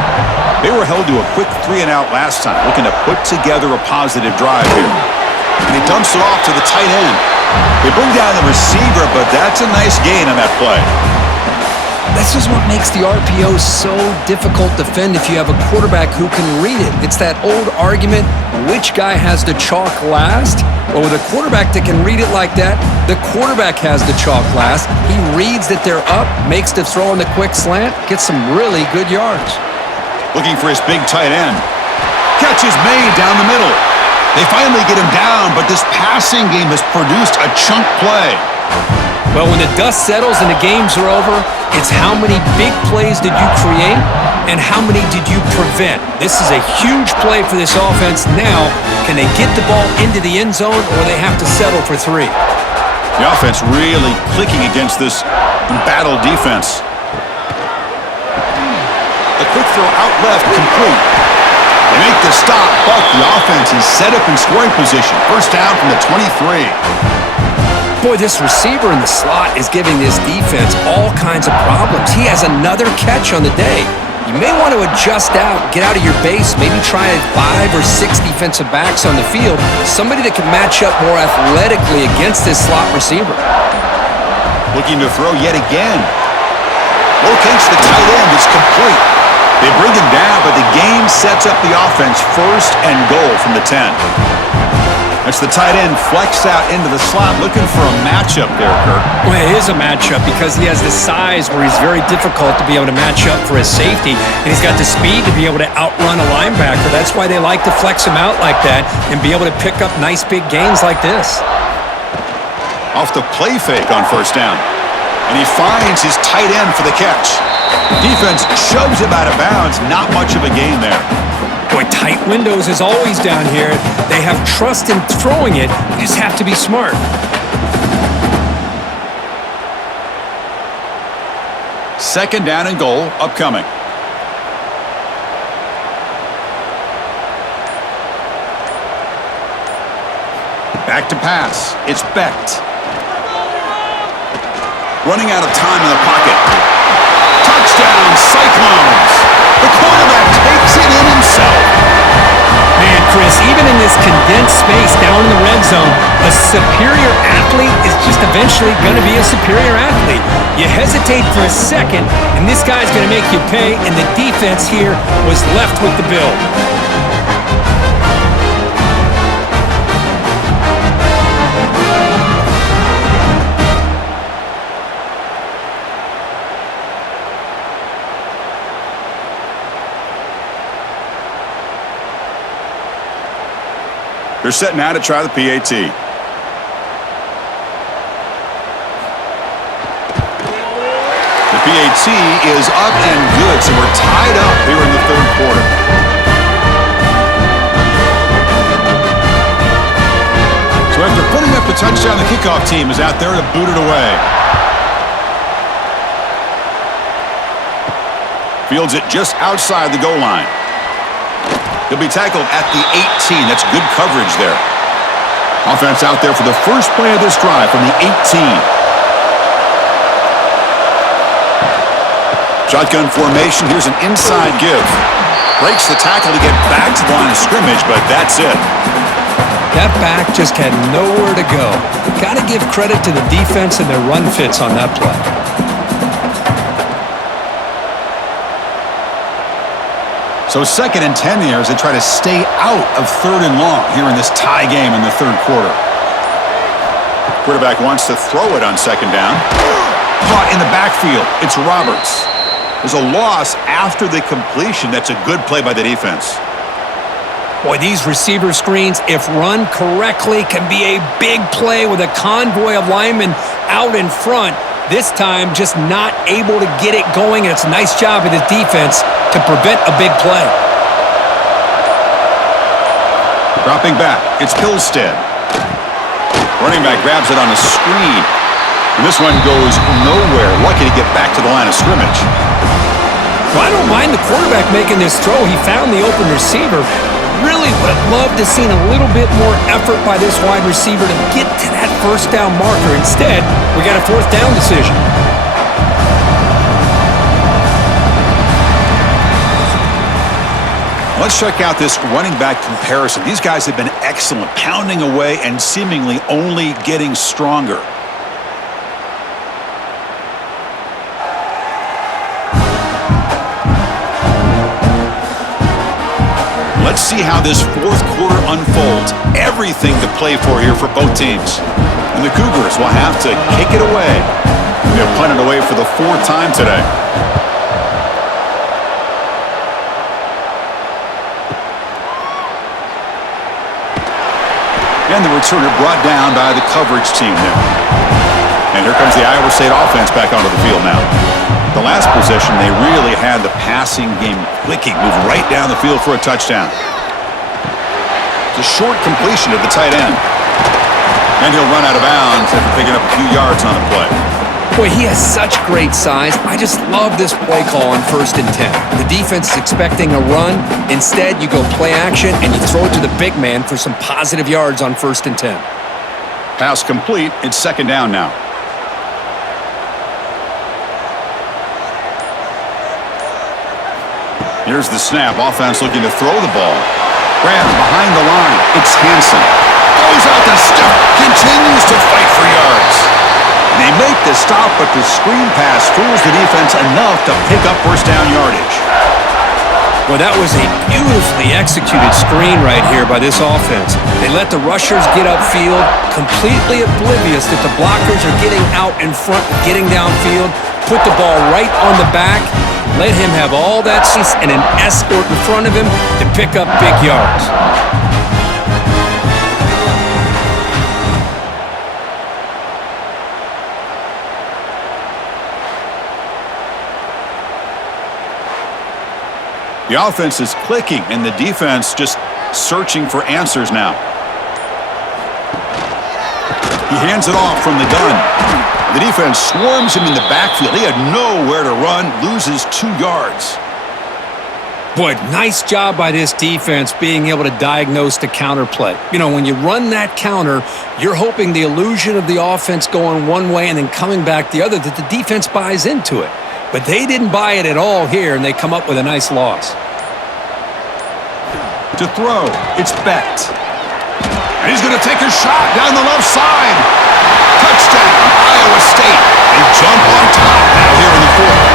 They were held to a quick 3 and out last time, looking to put together a positive drive here. And he dumps it off to the tight end. They bring down the receiver, but that's a nice gain on that play. This is what makes the RPO so difficult to defend if you have a quarterback who can read it. It's that old argument, which guy has the chalk last? Well, with a quarterback that can read it like that, the quarterback has the chalk last. He reads that they're up, makes the throw on the quick slant, gets some really good yards. Looking for his big tight end. Catch is made down the middle. They finally get him down, but this passing game has produced a chunk play. Well, when the dust settles and the games are over, it's how many big plays did you create and how many did you prevent. This is a huge play for this offense. Now, can they get the ball into the end zone, or they have to settle for 3? The offense really clicking against this embattled defense. The quick throw out left, complete. They make the stop, but the offense is set up in scoring position. First down from the 23. Boy, this receiver in the slot is giving this defense all kinds of problems. He has another catch on the day. You may want to adjust out, get out of your base, maybe try 5 or 6 defensive backs on the field, somebody that can match up more athletically against this slot receiver. Looking to throw yet again. Locates the tight end. It's complete. They bring him down, but the game sets up the offense. First and goal from the 10. That's the tight end flexed out into the slot, looking for a matchup there, Kirk. Well, it is a matchup because he has the size where he's very difficult to be able to match up for his safety, and he's got the speed to be able to outrun a linebacker. That's why they like to flex him out like that and be able to pick up nice big gains like this. Off the play fake on first down. And he finds his tight end for the catch. Defense shoves him out of bounds. Not much of a gain there. Boy, tight windows is always down here. They have trust in throwing it. You just have to be smart. Second down and goal upcoming. Back to pass. It's Becht. Running out of time in the pocket. Touchdown, Cyclones. The quarterback takes it in himself. Man, Chris, even in this condensed space down in the red zone, a superior athlete is just eventually going to be a superior athlete. You hesitate for a second, and this guy's going to make you pay, and the defense here was left with the bill. They're setting out to try the PAT. The PAT is up and good, so we're tied up here in the third quarter. So after putting up the touchdown, the kickoff team is out there to boot it away. Fields it just outside the goal line. He'll be tackled at the 18. That's good coverage there. Offense out there for the first play of this drive from the 18. Shotgun formation. Here's an inside give. Breaks the tackle to get back to the line of scrimmage, but that's it. That back just had nowhere to go. Got to give credit to the defense and their run fits on that play. So second and 10 here as they try to stay out of third and long here in this tie game in the third quarter. Quarterback wants to throw it on second down. Caught in the backfield. It's Roberts. There's a loss after the completion. That's a good play by the defense. Boy, these receiver screens, if run correctly, can be a big play with a convoy of linemen out in front. This time, just not able to get it going, and it's a nice job of the defense to prevent a big play. Dropping back, it's Pilstead. Running back grabs it on a screen. And this one goes nowhere. Lucky to get back to the line of scrimmage. Well, I don't mind the quarterback making this throw. He found the open receiver. Really would have loved to seen a little bit more effort by this wide receiver to get to that first down marker. Instead, we got a fourth down decision. Let's check out this running back comparison. These guys have been excellent, pounding away and seemingly only getting stronger. Let's see how this fourth quarter unfolds. Everything to play for here for both teams. And the Cougars will have to kick it away. They're punted away for the fourth time today. And the returner brought down by the coverage team there. And here comes the Iowa State offense back onto the field now. The last possession, they really had the passing game clicking. Moved right down the field for a touchdown. It's a short completion of the tight end. And he'll run out of bounds after picking up a few yards on the play. Boy, he has such great size. I just love this play call on 1st and 10. The defense is expecting a run. Instead, you go play action and you throw it to the big man for some positive yards on 1st and 10. Pass complete. It's 2nd down now. Here's the snap. Offense looking to throw the ball. Grab behind the line. It's Hansen. Goes out the stop. Continues to fight for yards. They make the stop, but the screen pass fools the defense enough to pick up 1st down yardage. Well, that was a beautifully executed screen right here by this offense. They let the rushers get upfield, completely oblivious that the blockers are getting out in front, getting downfield, put the ball right on the back, let him have all that space and an escort in front of him to pick up big yards. The offense is clicking, and the defense just searching for answers now. He hands it off from the gun. The defense swarms him in the backfield. He had nowhere to run, loses 2 yards. Boy, nice job by this defense being able to diagnose the counter play. You know, when you run that counter, you're hoping the illusion of the offense going one way and then coming back the other, that the defense buys into it. But they didn't buy it at all here, and they come up with a nice loss. To throw, it's Becht. And he's going to take a shot down the left side. Touchdown, Iowa State. They jump on top now here in the 4th.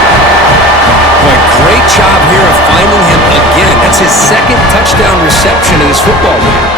Boy, great job here of finding him again. That's his 2nd touchdown reception of this football game.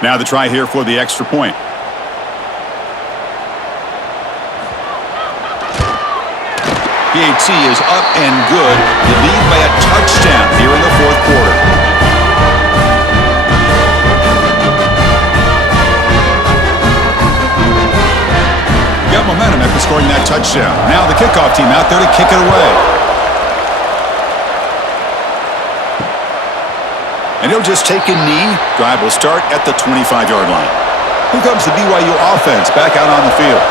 Now the try here for the extra point. PAT is up and good. The lead by a touchdown here in the 4th quarter. Got momentum after scoring that touchdown. Now the kickoff team out there to kick it away. And he'll just take a knee. Drive will start at the 25-yard line. Here comes the BYU offense back out on the field.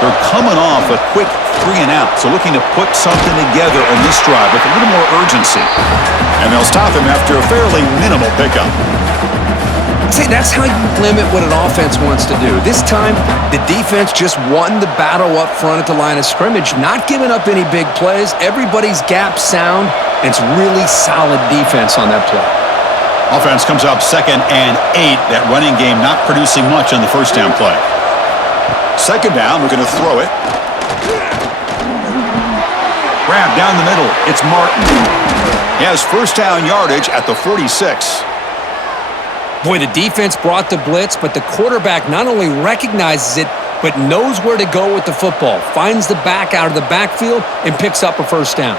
They're coming off a quick 3-and-out, so looking to put something together on this drive with a little more urgency. And they'll stop him after a fairly minimal pickup. See, that's how you limit what an offense wants to do. This time, the defense just won the battle up front at the line of scrimmage, not giving up any big plays. Everybody's gap sound, and it's really solid defense on that play. Offense comes up 2nd and 8. That running game not producing much on the 1st down play. 2nd down, we're going to throw it. Grab down the middle. It's Martin. He has 1st down yardage at the 46. Boy, the defense brought the blitz, but the quarterback not only recognizes it, but knows where to go with the football. Finds the back out of the backfield and picks up a 1st down.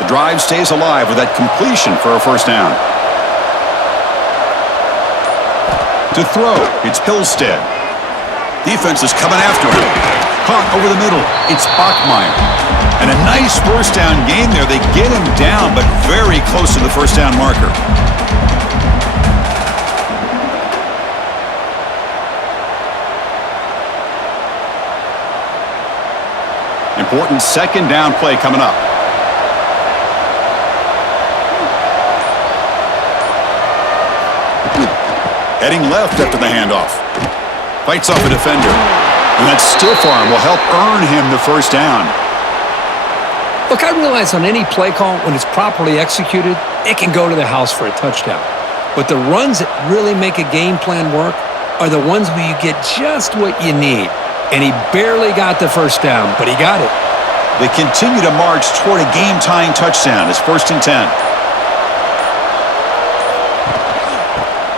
The drive stays alive with that completion for a 1st down. To throw, it's Hillstead. Defense is coming after him. Caught over the middle, it's Bachmeier. And a nice 1st down gain there. They get him down, but very close to the 1st down marker. Important 2nd down play coming up. Heading left after the handoff. Fights off a defender. And that stiff arm will help earn him the 1st down. Look, I realize on any play call, when it's properly executed, it can go to the house for a touchdown. But the runs that really make a game plan work are the ones where you get just what you need. And he barely got the 1st down, but he got it. They continue to march toward a game-tying touchdown. It's 1st and 10.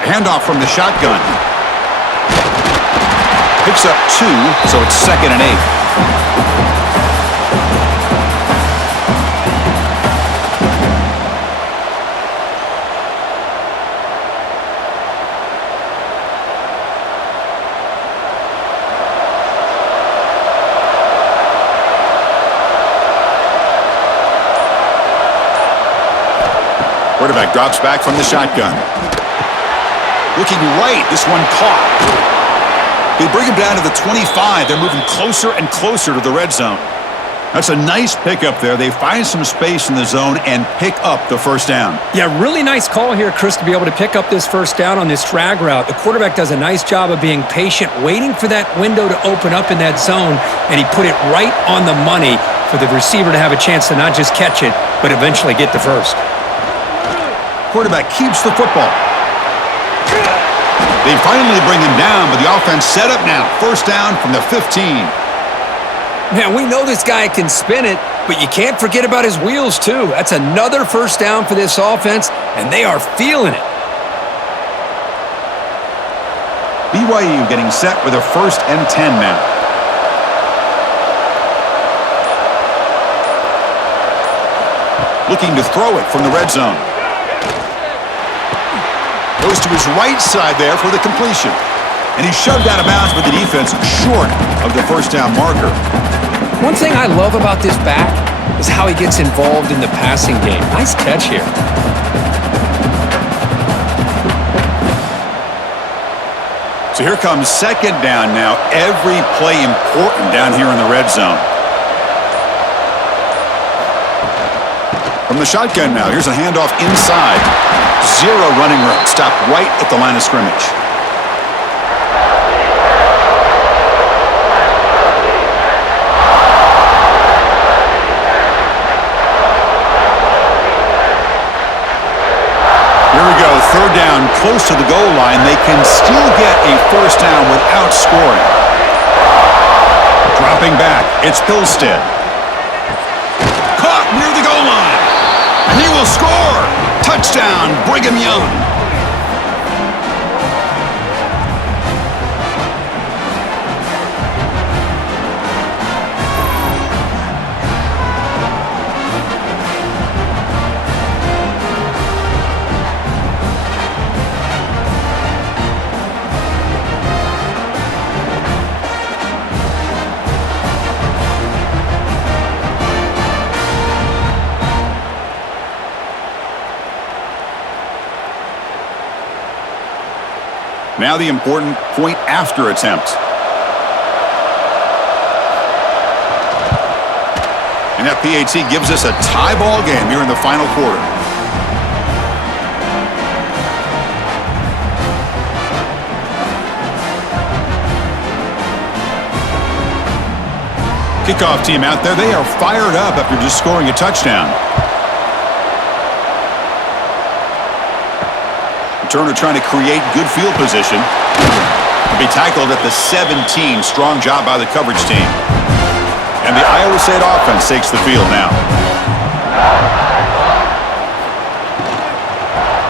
Handoff from the shotgun. Picks up 2, so it's 2nd and 8. Quarterback drops back from the shotgun. Looking right, this one caught. They bring him down to the 25. They're moving closer and closer to the red zone. That's a nice pickup there. They find some space in the zone and pick up the first down. Yeah, really nice call here, Chris, to be able to pick up this first down on this drag route. The quarterback does a nice job of being patient, waiting for that window to open up in that zone, and he put it right on the money for the receiver to have a chance to not just catch it, but eventually get the first. Quarterback keeps the football. They finally bring him down, but the offense set up now. First down from the 15. Man, we know this guy can spin it, but you can't forget about his wheels, too. That's another first down for this offense, and they are feeling it. BYU getting set with a 1st and 10 now. Looking to throw it from the red zone. Goes to his right side there for the completion. And he's shoved out of bounds with the defense short of the first down marker. One thing I love about this back is how he gets involved in the passing game. Nice catch here. So here comes second down now. Every play important down here in the red zone. From the shotgun now, here's a handoff inside. Zero running room. Stopped right at the line of scrimmage. Here we go, third down, close to the goal line. They can still get a first down without scoring. Dropping back, it's Pilstead. Caught near the goal line. And he will score. Touchdown, Brigham Young. Now the important point after attempt. And that PAT gives us a tie ball game here in the final quarter. Kickoff team out there, they are fired up after just scoring a touchdown. Turner trying to create good field position. To be tackled at the 17. Strong job by the coverage team. And the Iowa State offense takes the field now.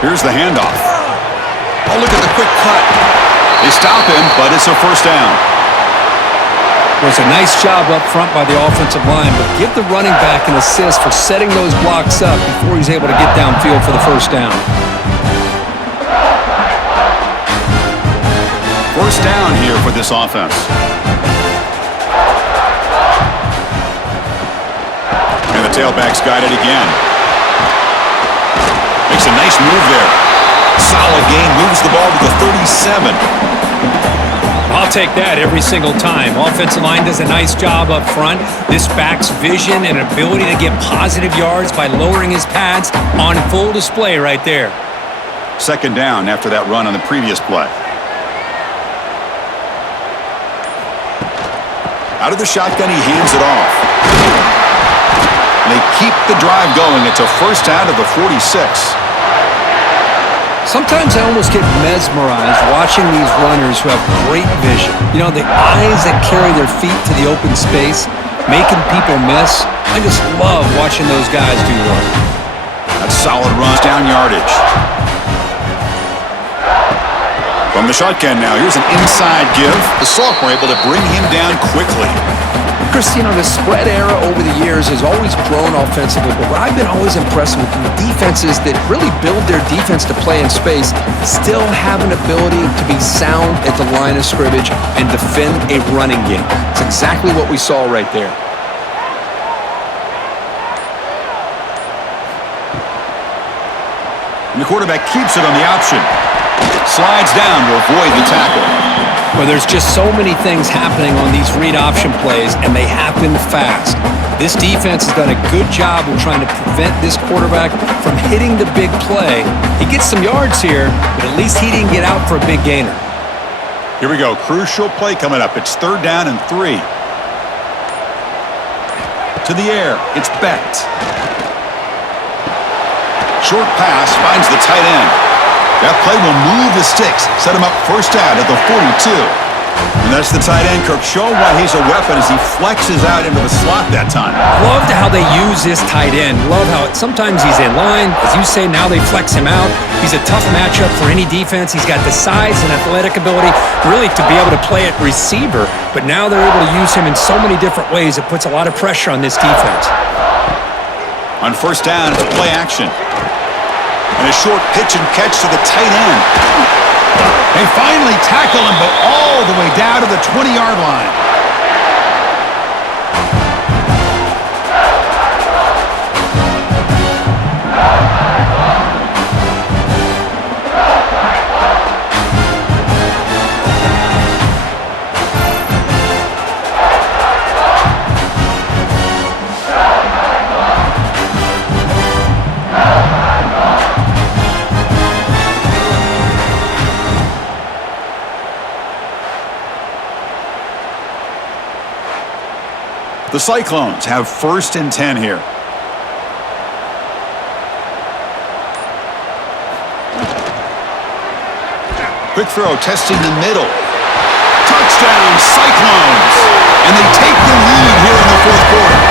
Here's the handoff. Oh, look at the quick cut. They stop him, but it's a first down. Well, it's a nice job up front by the offensive line, but give the running back an assist for setting those blocks up before he's able to get downfield for the first down. First down here for this offense. And the tailback's got it again. Makes a nice move there. Solid gain, moves the ball to the 37. I'll take that every single time. Offensive line does a nice job up front. This back's vision and ability to get positive yards by lowering his pads on full display right there. Second down after that run on the previous play. Out of the shotgun, he hands it off. They keep the drive going. It's a first down to the 46. Sometimes I almost get mesmerized watching these runners who have great vision. You know, the eyes that carry their feet to the open space, making people miss. I just love watching those guys do work. That's solid run, down yardage. From the shotgun now, here's an inside give. The sophomore able to bring him down quickly. Chris, you know, the spread era over the years has always grown offensively, but what I've been always impressed with the defenses that really build their defense to play in space still have an ability to be sound at the line of scrimmage and defend a running game. It's exactly what we saw right there. And the quarterback keeps it on the option. Slides down to avoid the tackle. Well, there's just so many things happening on these read option plays, and they happen fast. This defense has done a good job of trying to prevent this quarterback from hitting the big play. He gets some yards here, but at least he didn't get out for a big gainer. Here we go. Crucial play coming up. It's 3rd down and 3. To the air. It's Becht. Short pass finds the tight end. That play will move the sticks. Set him up 1st down at the 42. And that's the tight end, Kirk, showing why he's a weapon as he flexes out into the slot that time. Love how they use this tight end. Love how sometimes he's in line. As you say, now they flex him out. He's a tough matchup for any defense. He's got the size and athletic ability really to be able to play at receiver. But now they're able to use him in so many different ways. It puts a lot of pressure on this defense. On 1st down, it's a play action. And a short pitch and catch to the tight end. They finally tackle him, but all the way down to the 20-yard line. The Cyclones have 1st and 10 here. Quick throw, testing the middle. Touchdown, Cyclones! And they take the lead here in the 4th quarter.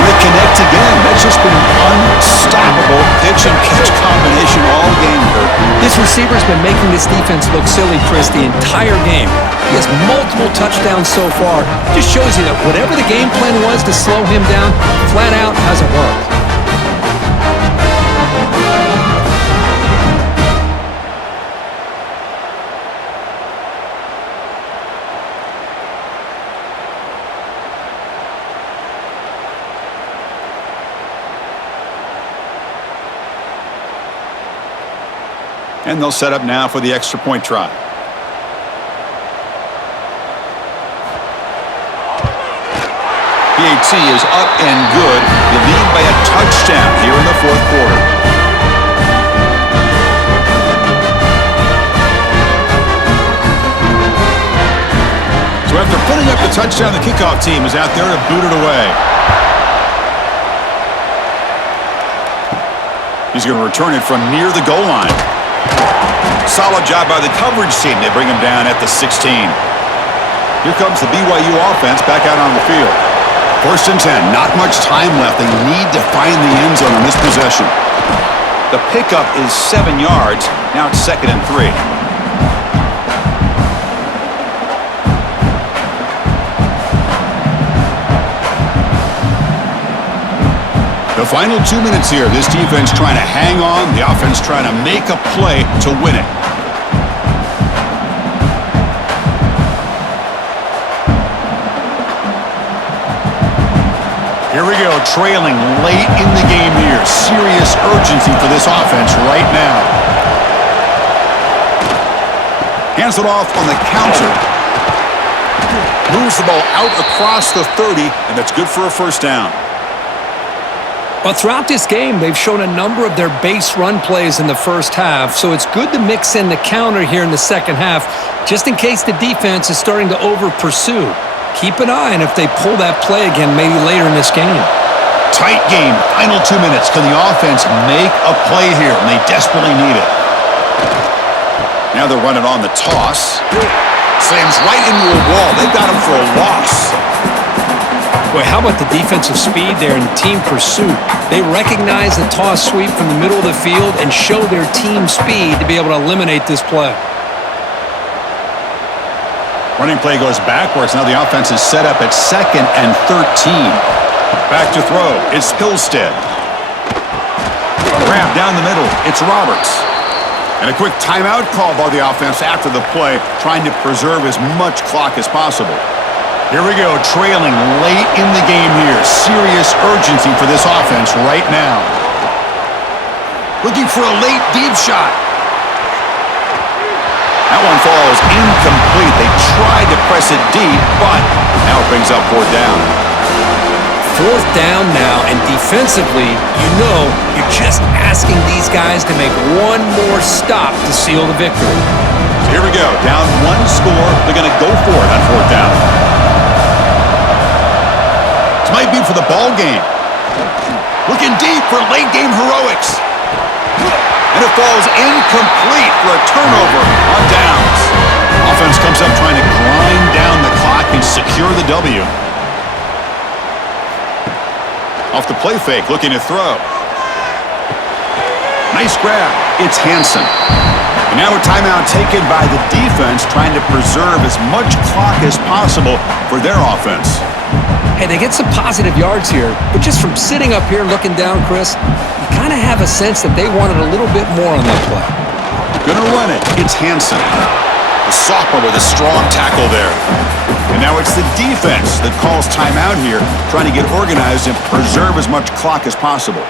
They connect again. That's just been an unstoppable pitch and catch combination all game, Kirk. This receiver's been making this defense look silly, Chris, the entire game. He has multiple touchdowns so far. Just shows you that whatever the game plan was to slow him down, flat out hasn't worked. And they'll set up now for the extra point try. PAT is up and good. You lead by a touchdown here in the 4th quarter. So after putting up the touchdown, the kickoff team is out there to boot it away. He's going to return it from near the goal line. Solid job by the coverage team. They bring him down at the 16. Here comes the BYU offense back out on the field. 1st and 10. Not much time left. They need to find the end zone on this possession. The pickup is 7 yards. Now it's 2nd and 3. The final 2 minutes here. This defense trying to hang on. The offense trying to make a play to win it. Here we go, trailing late in the game here. Serious urgency for this offense right now. Hands it off on the counter. Moves the ball out across the 30, and that's good for a 1st down. Well, throughout this game, they've shown a number of their base run plays in the 1st half, so it's good to mix in the counter here in the 2nd half, just in case the defense is starting to over-pursue. Keep an eye on if they pull that play again maybe later in this game. Tight game, final 2 minutes. Can the offense make a play here? And they desperately need it. Now they're running on the toss. Slams right into a wall. They've got him for a loss. Boy, how about the defensive speed there and team pursuit? They recognize the toss sweep from the middle of the field and show their team speed to be able to eliminate this play. Running play goes backwards. Now the offense is set up at 2nd and 13. Back to throw. It's Pilstead. Grab down the middle. It's Roberts. And a quick timeout call by the offense after the play, trying to preserve as much clock as possible. Here we go, trailing late in the game here. Serious urgency for this offense right now. Looking for a late deep shot. That one falls incomplete. They tried to press it deep, but now it brings up fourth down. Fourth down now, and defensively, you're just asking these guys to make one more stop to seal the victory. So here we go. Down one score. They're going to go for it on fourth down. This might be for the ball game. Looking deep for late game heroics. And it falls incomplete for a turnover on downs. Offense comes up trying to grind down the clock and secure the W. Off the play fake, looking to throw. Nice grab. It's Hansen. And now a timeout taken by the defense, trying to preserve as much clock as possible for their offense. Hey, they get some positive yards here, but just from sitting up here looking down, Chris, you kind of have a sense that they wanted a little bit more on that play. Gonna run it. It's Hansen. The sophomore with a strong tackle there. And now it's the defense that calls timeout here, trying to get organized and preserve as much clock as possible.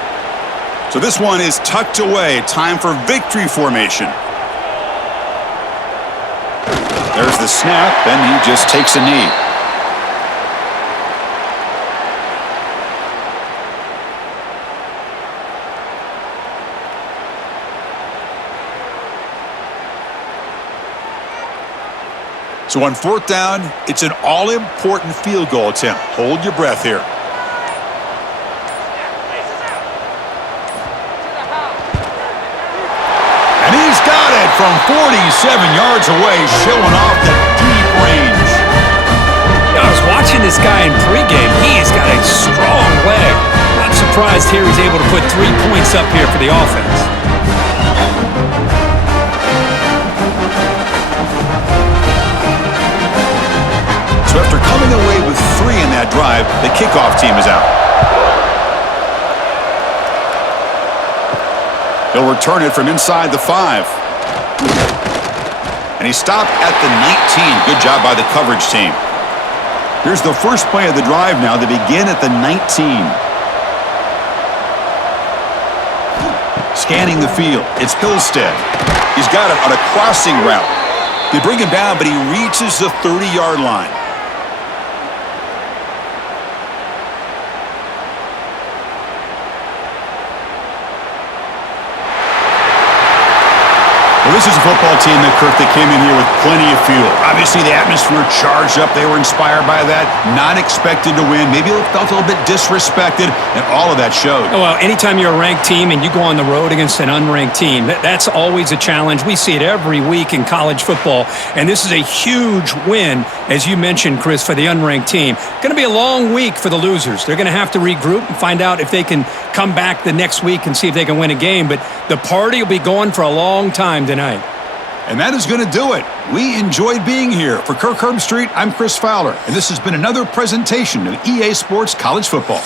So this one is tucked away. Time for victory formation. There's the snap, and he just takes a knee. So on fourth down, it's an all-important field goal attempt. Hold your breath here. And he's got it from 47 yards away, showing off the deep range. I was watching this guy in pregame. He's got a strong leg. Not surprised here he's able to put 3 points up here for the offense. So after coming away with 3 in that drive, the kickoff team is out. He'll return it from inside the 5. And he stopped at the 19. Good job by the coverage team. Here's the first play of the drive now. They begin at the 19. Scanning the field. It's Hillstead. He's got it on a crossing route. They bring him down, but he reaches the 30-yard line. Well, this is a football team that came in here with plenty of fuel. Obviously, the atmosphere charged up. They were inspired by that. Not expected to win. Maybe they felt a little bit disrespected, and all of that showed. Oh, well, anytime you're a ranked team and you go on the road against an unranked team, that's always a challenge. We see it every week in college football, and this is a huge win, as you mentioned, Chris, for the unranked team. Going to be a long week for the losers. They're going to have to regroup and find out if they can come back the next week and see if they can win a game, but the party will be going for a long time tonight. And that is going to do it. We enjoyed being here. For Kirk Herbstreit, I'm Chris Fowler, and this has been another presentation of EA Sports College Football.